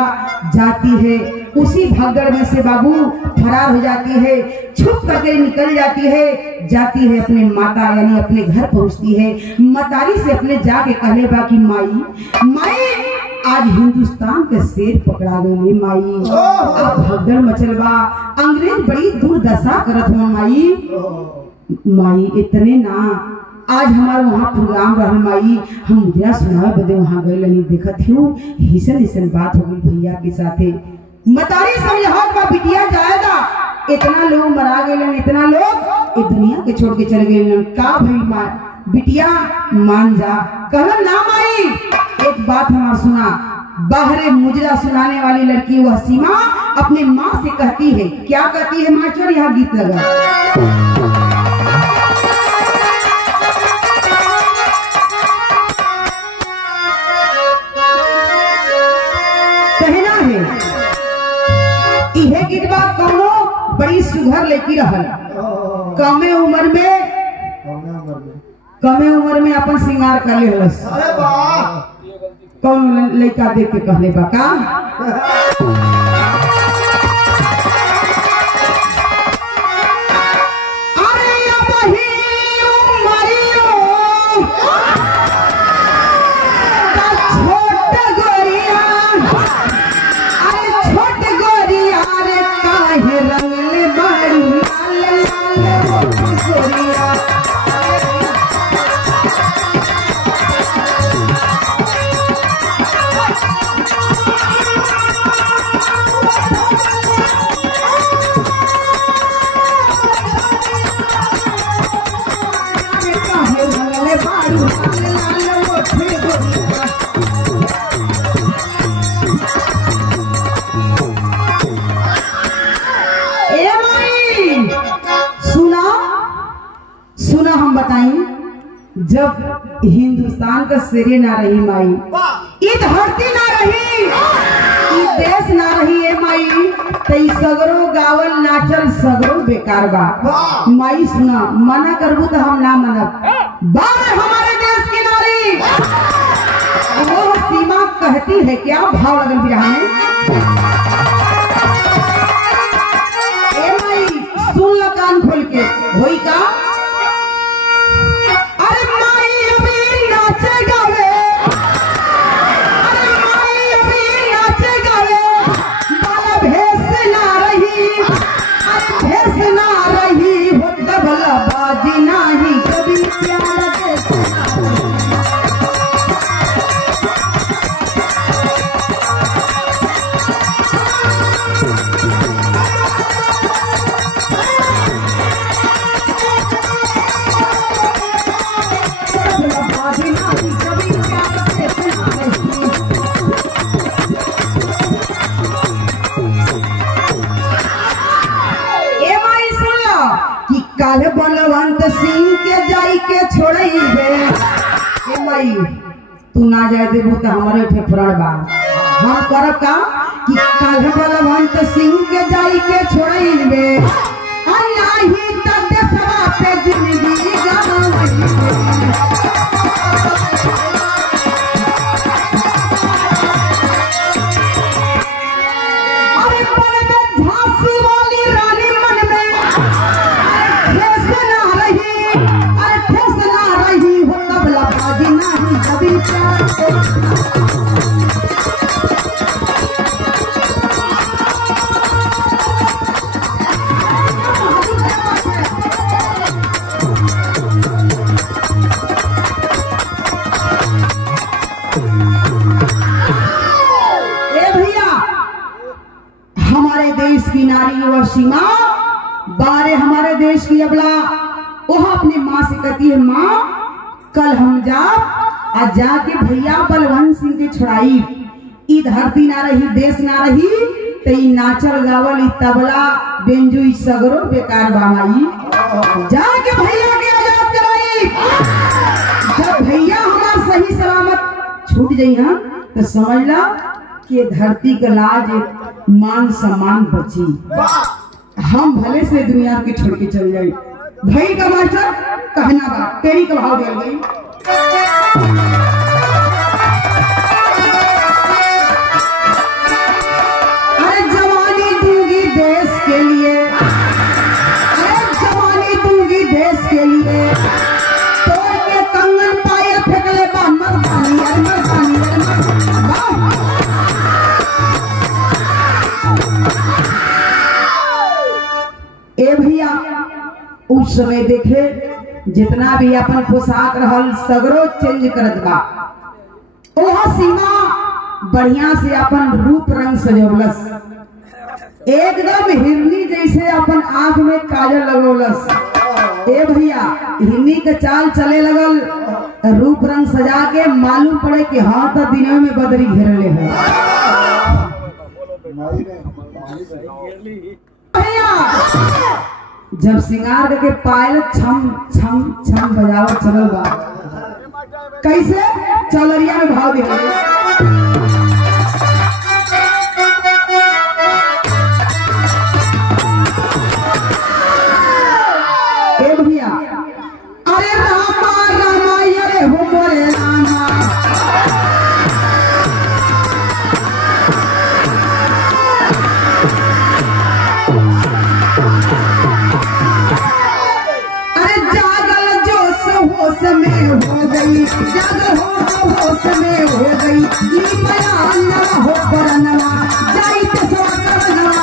जाती है उसी भगदड़ में से बाबू फरार हो जाती है छुप करके निकल जाती है अपने माता यानी अपने घर पहुंचती है मतारी से अपने जाके कहले बा कि माई आज हिंदुस्तान के शेर पकड़ा गए माई अब भगदड़ मचल बा अंग्रेज बड़ी दुर्दशा करत हो माई इतने ना आज हमारे वहाँ प्रोग्राम रहल माई, हम मुद्रा सुनावे बदे वहाँ गए लनी, देखत हूँ हिसन हिसन बात हो गई भैया के साथे। मतारी समझात बा बिटिया जाएगा, इतना लोग मरा गए, इतना लोग इस दुनिया के छोड़ के चले गए, का भाई माँ बिटिया मान जा। कहना ना माई, एक बात हमार सुना। बाहरे मुजरा सुनाने वाली लड़की वह सीमा अपने माँ से कहती है, क्या कहती है मास्टर, यहाँ गीत लगा। कहना है यह गीत बात कौनो बड़ी सुघर लेकी रहल, कमे उम्र में अपन श्रृंगार कर ले हलस। अरे वाह, कौन लड़का देख के कहले बा का जब हिंदुस्तान का सिरे ना रही माई, ई धरती ना रही, ई देश ना रही है माई, तई सगरो गावल नाचल सगरो बेकार बा माई। सुना, मना करबू तो हम ना मनब। बार हमारे देश की नारी वो सीमा कहती है, क्या भाव लगल बिरहा में। ए माई सुन ल कान खोल के, होई का बलवंत सिंह के जाई के छोड़ई बे माई, तू ना जाए देबू तो हमारे फेफड़ा बा। हम करब का कि काल बलवंत सिंह के जाई के छोड़ई बे, नाही त देशवा पे जिंदगी गवाई। अरे पर झांसी वाली रानी मन में नारी और सीमा बारे हमारे देश की अबला, वह अपनी माँ से कहती है, माँ कल हम आज जाके भैया बलवंत सिंह के छुड़ाई, ई धरती ना रही, देश ना रही, तई नाचल गावल ई तबला बेंजू ई सगरो बेकार बामाई। जाके भैया के आजाद कराई। जब भैया हमार सही सलामत छूट जाई हम तो समझ ला कि धरती का लाज मान सम्मान बची। हम भले से दुनिया के छोड़ के चल जाए। भाई का मास्टर कहना बा, तेरी का भाव जल गई। अरे जवानी दूंगी देश के लिए, अरे जवानी दूंगी देश के लिए, तोड़ के कंगन पाए फेंकले बा मर्दानी, अरे मर्दानी, अरे मर्दानी। ए भैया उस समय देखे जितना भी अपन पोशाक रहल सगरो चेंज करत बा। ओह सीमा बढ़िया से अपन रूप रंग सजौलस, एकदम हिरनी जैसे अपन आंख में काजल लगौलस। ए भैया हिरनी के चाल चले लगल, रूप रंग सजा के मालूम पड़े कि हाँ तो दिनों में बदरी घेरले है। भैया जब सिंगार करके पायल छम छम छम बजावत चलल बा, कैसे चौलरिया में भाव दिया। ए भैया अरे रामा रामा अरे हो मोरे रामा, अरे जागल जोश होश में हो गई, जागल होश में हो गई, ई बयान हो परनवा जाई ते सवरनवा।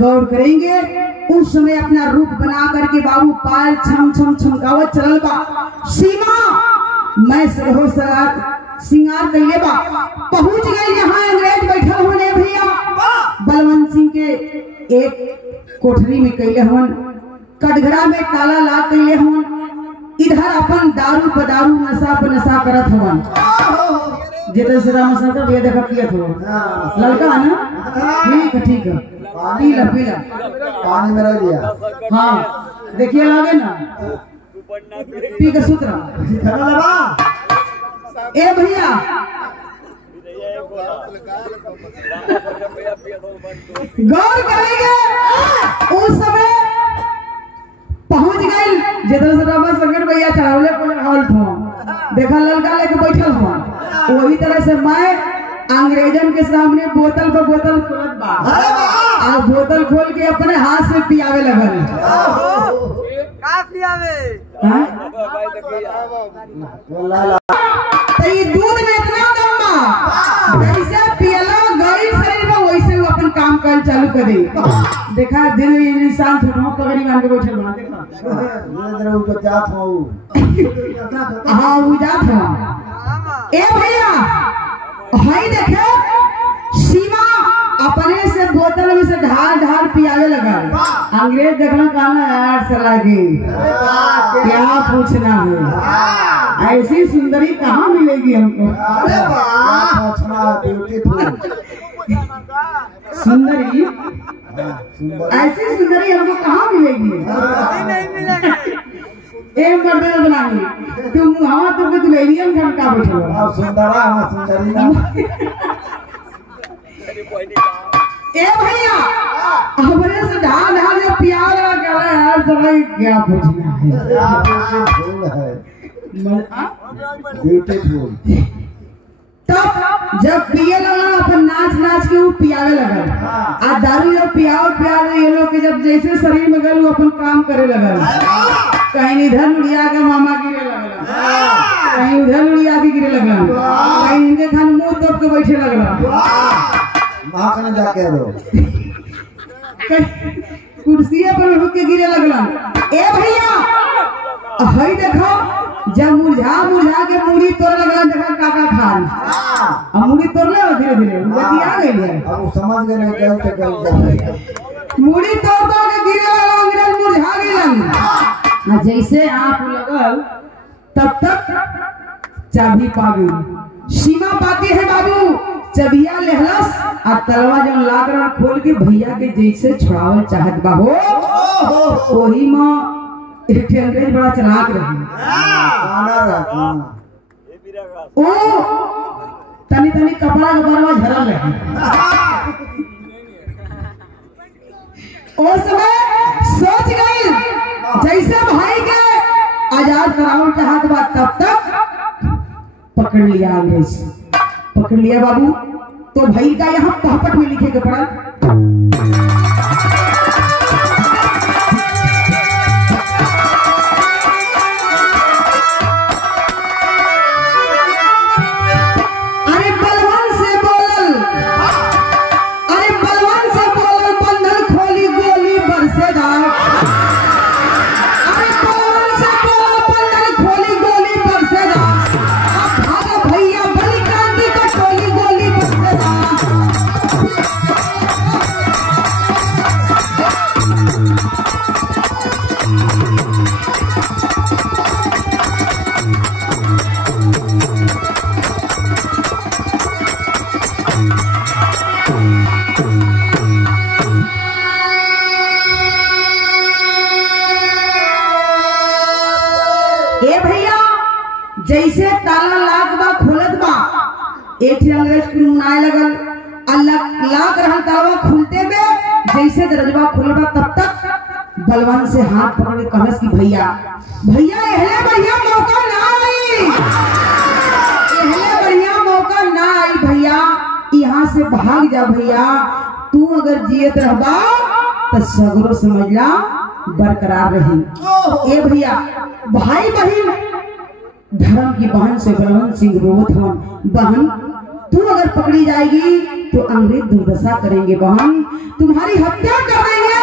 गौर करेंगे उस समय अपना रूप बना करके बाबू पाल छम छम छमकावत चलल बा। सीमा मैं हो सिंगार कैले बा, पहुंच गए जहाँ अंग्रेज बैठल होने भैया। बलवंत सिंह के एक कोठरी में कैले हवन, कटघरा में ताला ला कैले हवन, इधर अपन दारू पदारू नशा पर नशा करत हवन। जेते से राम शंकर भैया देखा किया था लड़का है ना, ठीक है पीला पीला पानी में रख दिया। हाँ देखिए लागे ना पी के सूत्र। ए भैया गौर करेंगे उस समय पहुंच गए जिधर से रामा शंकर भैया चढ़ावले पर हॉल था, देखा लड़का लेके बैठल हुआ। वही तरह से मैं अंग्रेजन के सामने बोतल पर बोतल खोलत बा, और बोतल खोल के अपने हाथ से पियावे लगल। का पियावे? तो ये दूध में इतना दम बा, जैसे पियला गई शरीर में वैसे वो अपन काम कर चालू कर दे। देखा दिल इंसान थोड़ा पगड़ी मान के बैठल बना, देखा उनको जात हो। हाँ वो जात हो। ए भैया हाई देखे सीमा अपने से बोतल में से ढाल ढाल पियावे लगा। अंग्रेज देखना कहना यार सला के क्या पूछना है, ऐसी सुंदरी कहाँ मिलेगी हमको। सुंदरी ऐसी सुंदरी हमको कहाँ मिलेगी। एक मर्दे बनानी तुम वहाँ तुमको दुल्हनियन घर का बैठो सुंदरा सुंदरी। ए भैया हमारे से ढाल ढाल जो प्यार लगा यार सभी क्या पूछना है। ब्यूटीफुल। तब जब पिए लगा अपन नाच नाच के वो पियावे लगा, आ दारू जब पियाओ ये लोग के जब जैसे शरीर में गल वो अपन काम करे लगा। कहीं इधर लुड़िया के मामा गिरे लगला, कहीं उधर लुड़िया के गिरे लगला, कहीं इनके खान मुंह तोप के बैठे लगला। वहां जाके कुर्सिया पर उठ के गिरे लगला। ए भैया हई देखो जब मुरझा मुरझा के मूड़ी तोड़ लगला, देखा काका खान अब मूड़ी तोड़ले धीरे धीरे बतिया गई है। अब समझ गए कैसे मूड़ी तोड़ के गिरे लगला, अंग्रेज मुरझा गेलन। जैसे आंख लगल तब तक चाबी पा गई। सीमा पाती है बाबू चबिया लेहलस आ तलवा जन लाग रहा खोल के भैया के जैसे छुड़ावल चाहत बा हो वही में एक अंग्रेज बड़ा चलाक रही ओ तनी तनी कपड़ा के बरवा झरल रही। उस समय सोच गई जैसे भाई के आजाद करावल चाहत बा तब तक पकड़ लिया अंग्रेज पकड़ लिया बाबू। तो भाई का यहाँ पहपट में लिखे के पड़ा जैसे ताला लाग बा खोलत बा एक अंग्रेज कुनाए लगल अल्लाह लाग रहल ताला खुलते में जैसे दरवाजा खुलल बा तब तक बलवान से हाथ पकड़ के कहलस कि भैया भैया एहले बढ़िया मौका ना आई एहले बढ़िया मौका ना आई भैया यहाँ से भाग जा भैया तू अगर जियत रहबा तो सगरो समझला बरकरार रही। ए भैया भाई बहन धर्म की बहन से बलवंत सिंह रोवत हवन बहन तू अगर पकड़ी जाएगी तो अंग्रेज दुर्दशा करेंगे बहन तुम्हारी हत्या कर देंगे।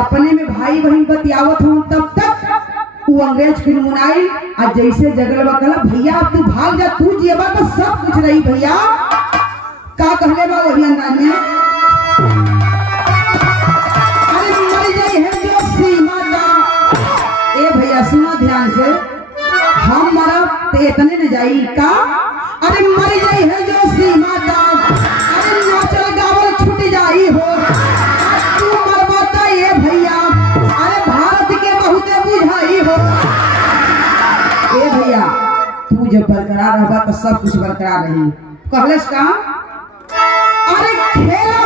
अपने में भाई बहन बतियावत हूँ तब तक वो अंग्रेज फिर मुनाई आज जैसे जगल बकला भैया अब तू भाग जा तू जिएबा तो सब कुछ रही भैया का कहले बा वही अंदाज में अरे मर जाई है जो सीमा दा। ए भैया सुनो ध्यान से हम मरब तो इतने न जाई का अरे मर जाई है जो सीमा दा अरे नाचल गावल छूट जाई हो तू मरवाता ये भैया अरे भारत के बहुते बुझाई हो। ए भैया तू जब बरकरार रहा तो सब कुछ बरकरार रही कहलस का अरे खेला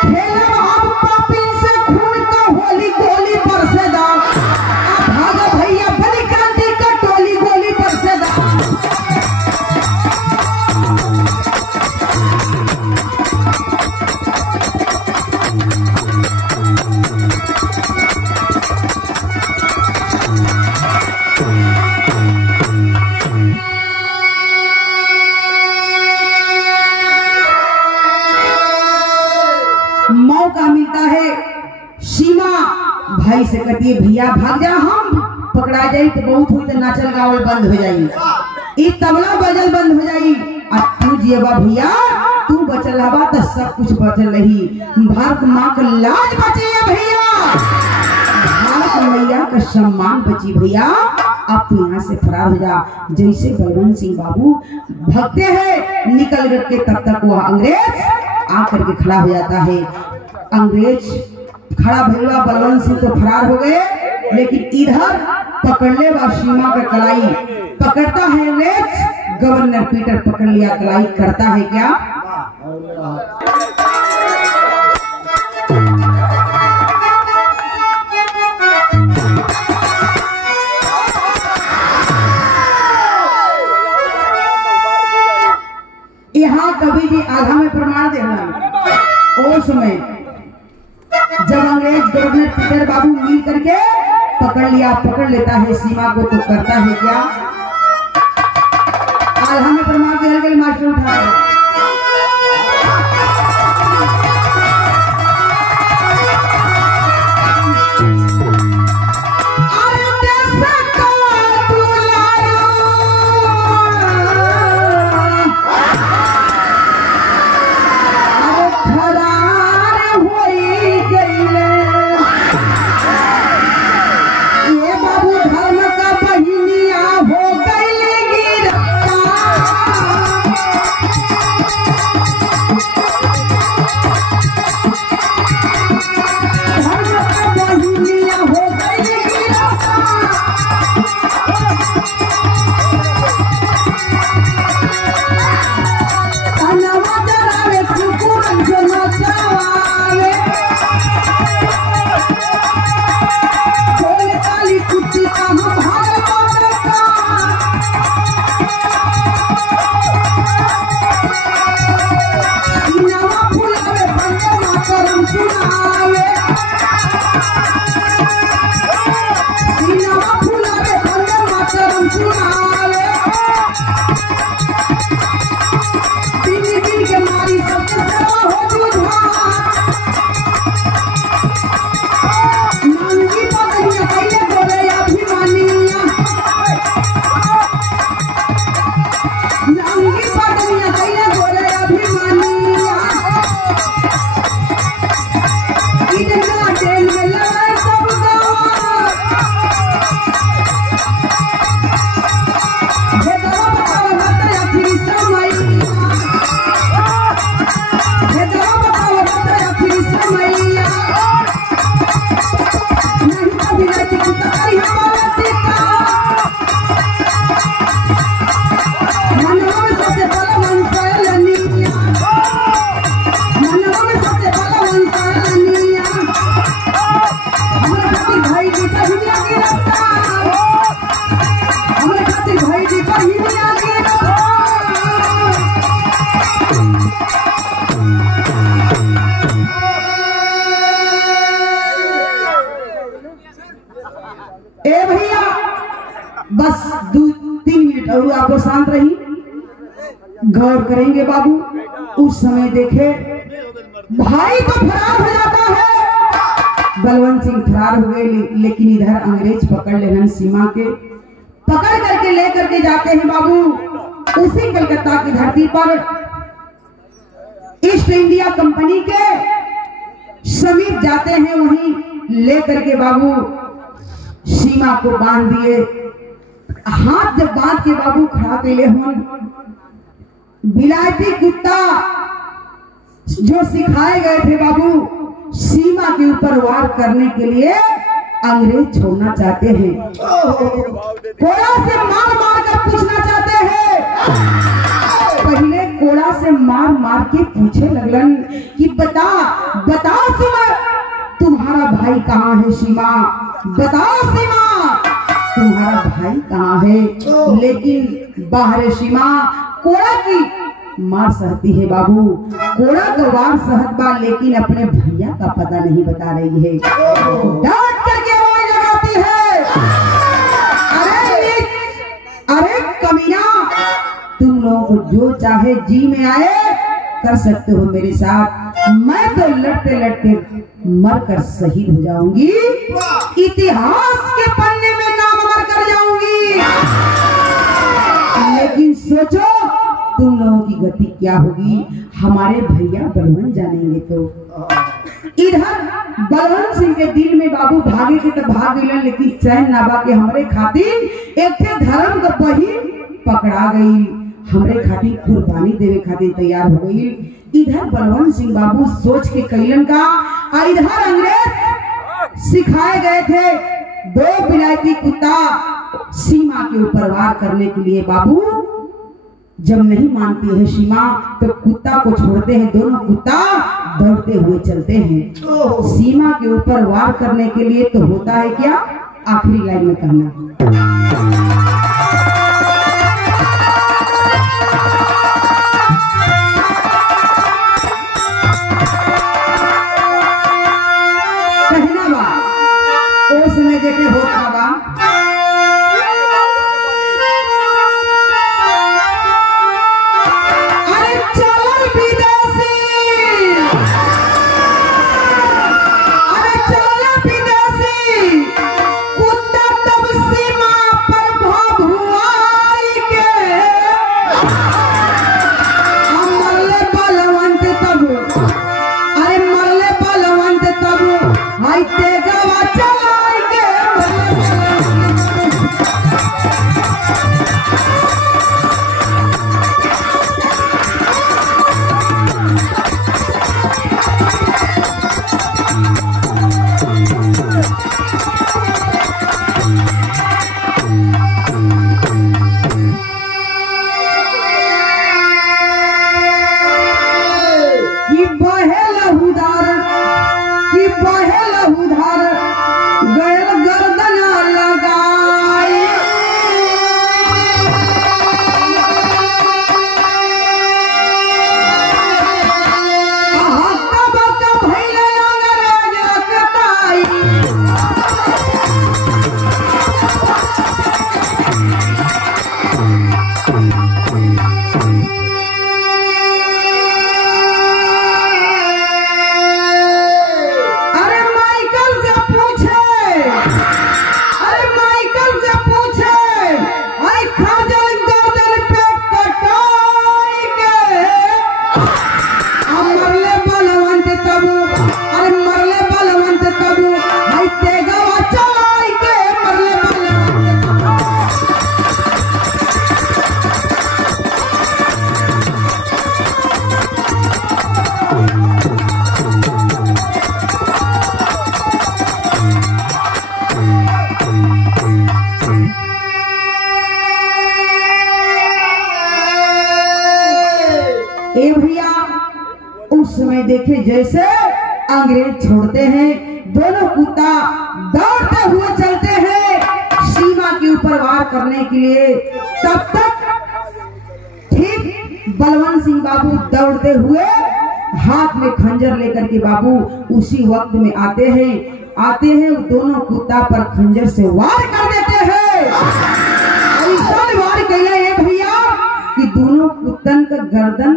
खेला अब पापिन से खून का होली गोली बरसेदा भागा भैया बलि क्रांति का टोली गोली बरसेदा। मौका मिलता है सीमा भाई से कहती है भैया भाग जा हम पकड़ा जाई तो बहुत हुई तो नाचल गावल बंद हो जाई ई तबला बजल बंद हो जाई और तू जिएबा भैया तू बचल हवा तो सब कुछ बचल रही भारत माँ का लाज बची है भैया भारत मैया का सम्मान बची भैया अब तू यहाँ से फरार हो जा। जैसे बलवंत सिंह बाबू भगते हैं निकल करके तब तक वह अंग्रेज आकर के खड़ा हो जाता है। अंग्रेज खड़ा भैया बलवंत सिंह तो फरार हो गए लेकिन इधर पकड़ने व सीमा का कलाई पकड़ता है अंग्रेज गवर्नर पीटर पकड़ लिया कलाई करता है क्या यहाँ कभी भी आधा में प्रमाण देना उस समय जब अंग्रेज गवर्नर पीटर बाबू मिल करके पकड़ लेता है सीमा को तो करता है क्या आधा में प्रमाण देने के लिए मास्टर उठा ए भैया बस 2-3 मिनट और आपको शांत रही, गौर करेंगे बाबू। उस समय देखे भाई तो फरार हो जाता है, बलवंत सिंह फरार हो गए, लेकिन इधर अंग्रेज पकड़ लेना सीमा के, पकड़ करके लेकर के जाते हैं बाबू उसी कलकत्ता की धरती पर ईस्ट इंडिया कंपनी के समीप जाते हैं। वहीं लेकर के बाबू सीमा को बांध दिए। हाथ जब बांध के बाबू खड़ा के ले विलायती कुत्ता जो सिखाए गए थे बाबू सीमा के ऊपर वार करने के लिए अंग्रेज छोड़ना चाहते हैं। कोड़ा से मार मार कर पूछना चाहते हैं। पहले कोड़ा से मार मार के पूछे लगलन कि बताओ सीमा तुम्हारा भाई कहाँ है? सीमा बताओ सीमा तुम्हारा भाई कहाँ है? लेकिन बाहर सीमा कोड़ा की मार सहती है बाबू, कोड़ा का वार सहत बा, लेकिन अपने भैया का पता नहीं बता रही है। डांट करके आवाज लगाती है, अरे कमीना, तुम लोगों को जो चाहे जी में आए कर सकते हो मेरे साथ, मैं तो लड़ते लड़ते मर कर शहीद हो जाऊंगी, इतिहास के पन्ने में नाम अमर कर जाऊंगी। लेकिन सोचो तुम लोगों की गति क्या होगी, हमारे भैया बलवंत जानेंगे तो। इधर बलवंत सिंह के दिल में बाबू भागे के तो भाग गए, लेकिन चैन नाबा के हमरे खातिर एक थे धर्म का बहिन पकड़ा गई, हमरे खातिर कुर्बानी देवे खातिर तैयार हो गई। इधर बलवंत सिंह बाबू सोच के कैलन का, और इधर अंग्रेज सिखाए गए थे 2 विलायती कुत्ता सीमा के ऊपर वार करने के लिए बाबू। जब नहीं मानती है सीमा तो कुत्ता को छोड़ते हैं, दोनों कुत्ता दौड़ते हुए चलते हैं सीमा के ऊपर वार करने के लिए। तो होता है क्या, आखिरी लाइन में कहना, कहना बा ओ समय देखे होता बा। ए भैया उस समय देखे जैसे अंग्रेज छोड़ते हैं, दोनों कुत्ता दौड़ते हुए चलते हैं सीमा के ऊपर वार करने के लिए। तब तक ठीक बलवंत सिंह बाबू दौड़ते हुए हाथ में खंजर लेकर के बाबू उसी वक्त में आते हैं। आते हैं वो दोनों कुत्ता पर खंजर से वार कर देते हैं। ऐसा वार किया है भैया कि दोनों कुत्तन का गर्दन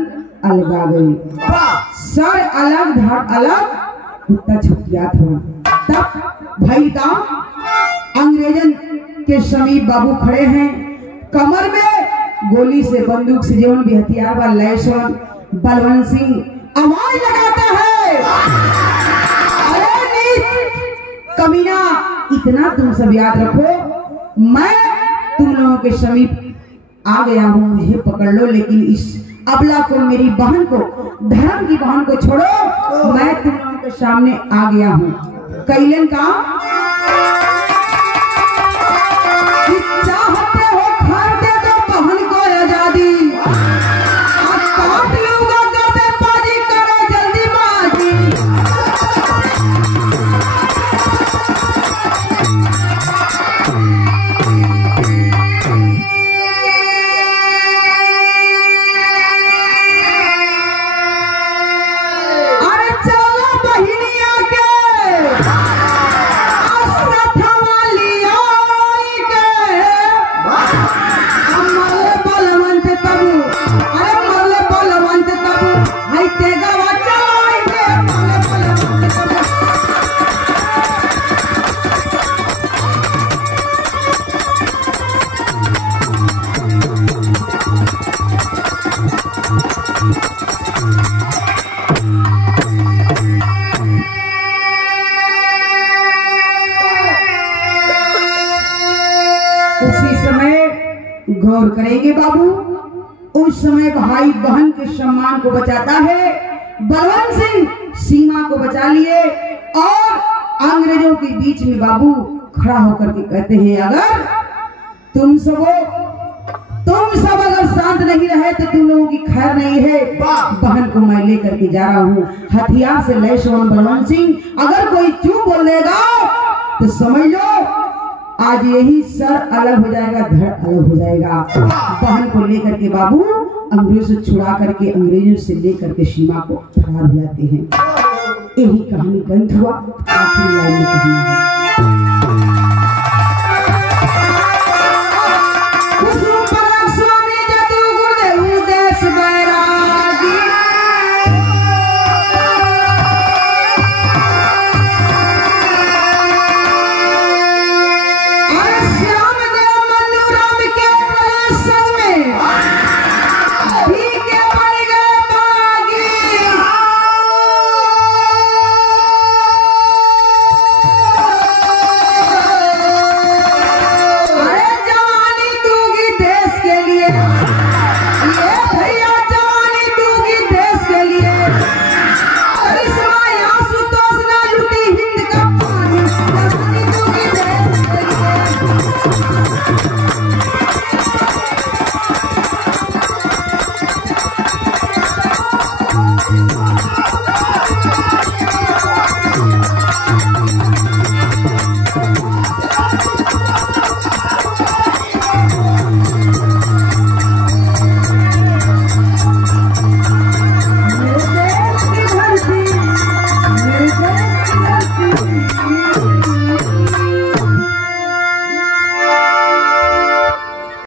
अलगा गई, सर अलग धड़ अलग, कुत्ता छप गया था। तब भाई का अंग्रेजन के समीप बाबू खड़े हैं, कमर में गोली से बंदूक से जीवन भी हथियार व लैसन बलवंत सिंह आवाज लगाता है, अरे नीच कमीना, इतना तुम सब याद रखो, मैं तुम लोगों के समीप आ गया हूँ, मुझे पकड़ लो, लेकिन इस अबला को, मेरी बहन को, धर्म की बहन को छोड़ो, मैं तुम लोगों के सामने आ गया हूँ। कैलन का चाहते हो खाते दो बहन को आजादी, काट लूंगा गर्दन बाजी, करो जल्दी बाजी। अरे चलो बहिनिया के उसी समय गौर करेंगे बाबू, उस समय भाई बहन के सम्मान को बचाता है, बलवंत सिंह सीमा को बचा लिए और अंग्रेजों के बीच में बाबू खड़ा होकर के कहते हैं, अगर तुम सब अगर शांत नहीं रहे तो तुम लोगों की खैर नहीं है। बहन को मैं लेकर के जा रहा हूँ, हथियार से लैस बलवंत सिंह, अगर कोई चूक बोल देगा तो समझ लो आज यही सर अलग हो जाएगा, धड़ अलग हो जाएगा। बहन को लेकर के बाबू अंग्रेजों से छुड़ा करके, अंग्रेजों से लेकर के सीमा को फरार हो जाते हैं। यही कहानी का अंत हुआ, आखिरी लाइन में कही है।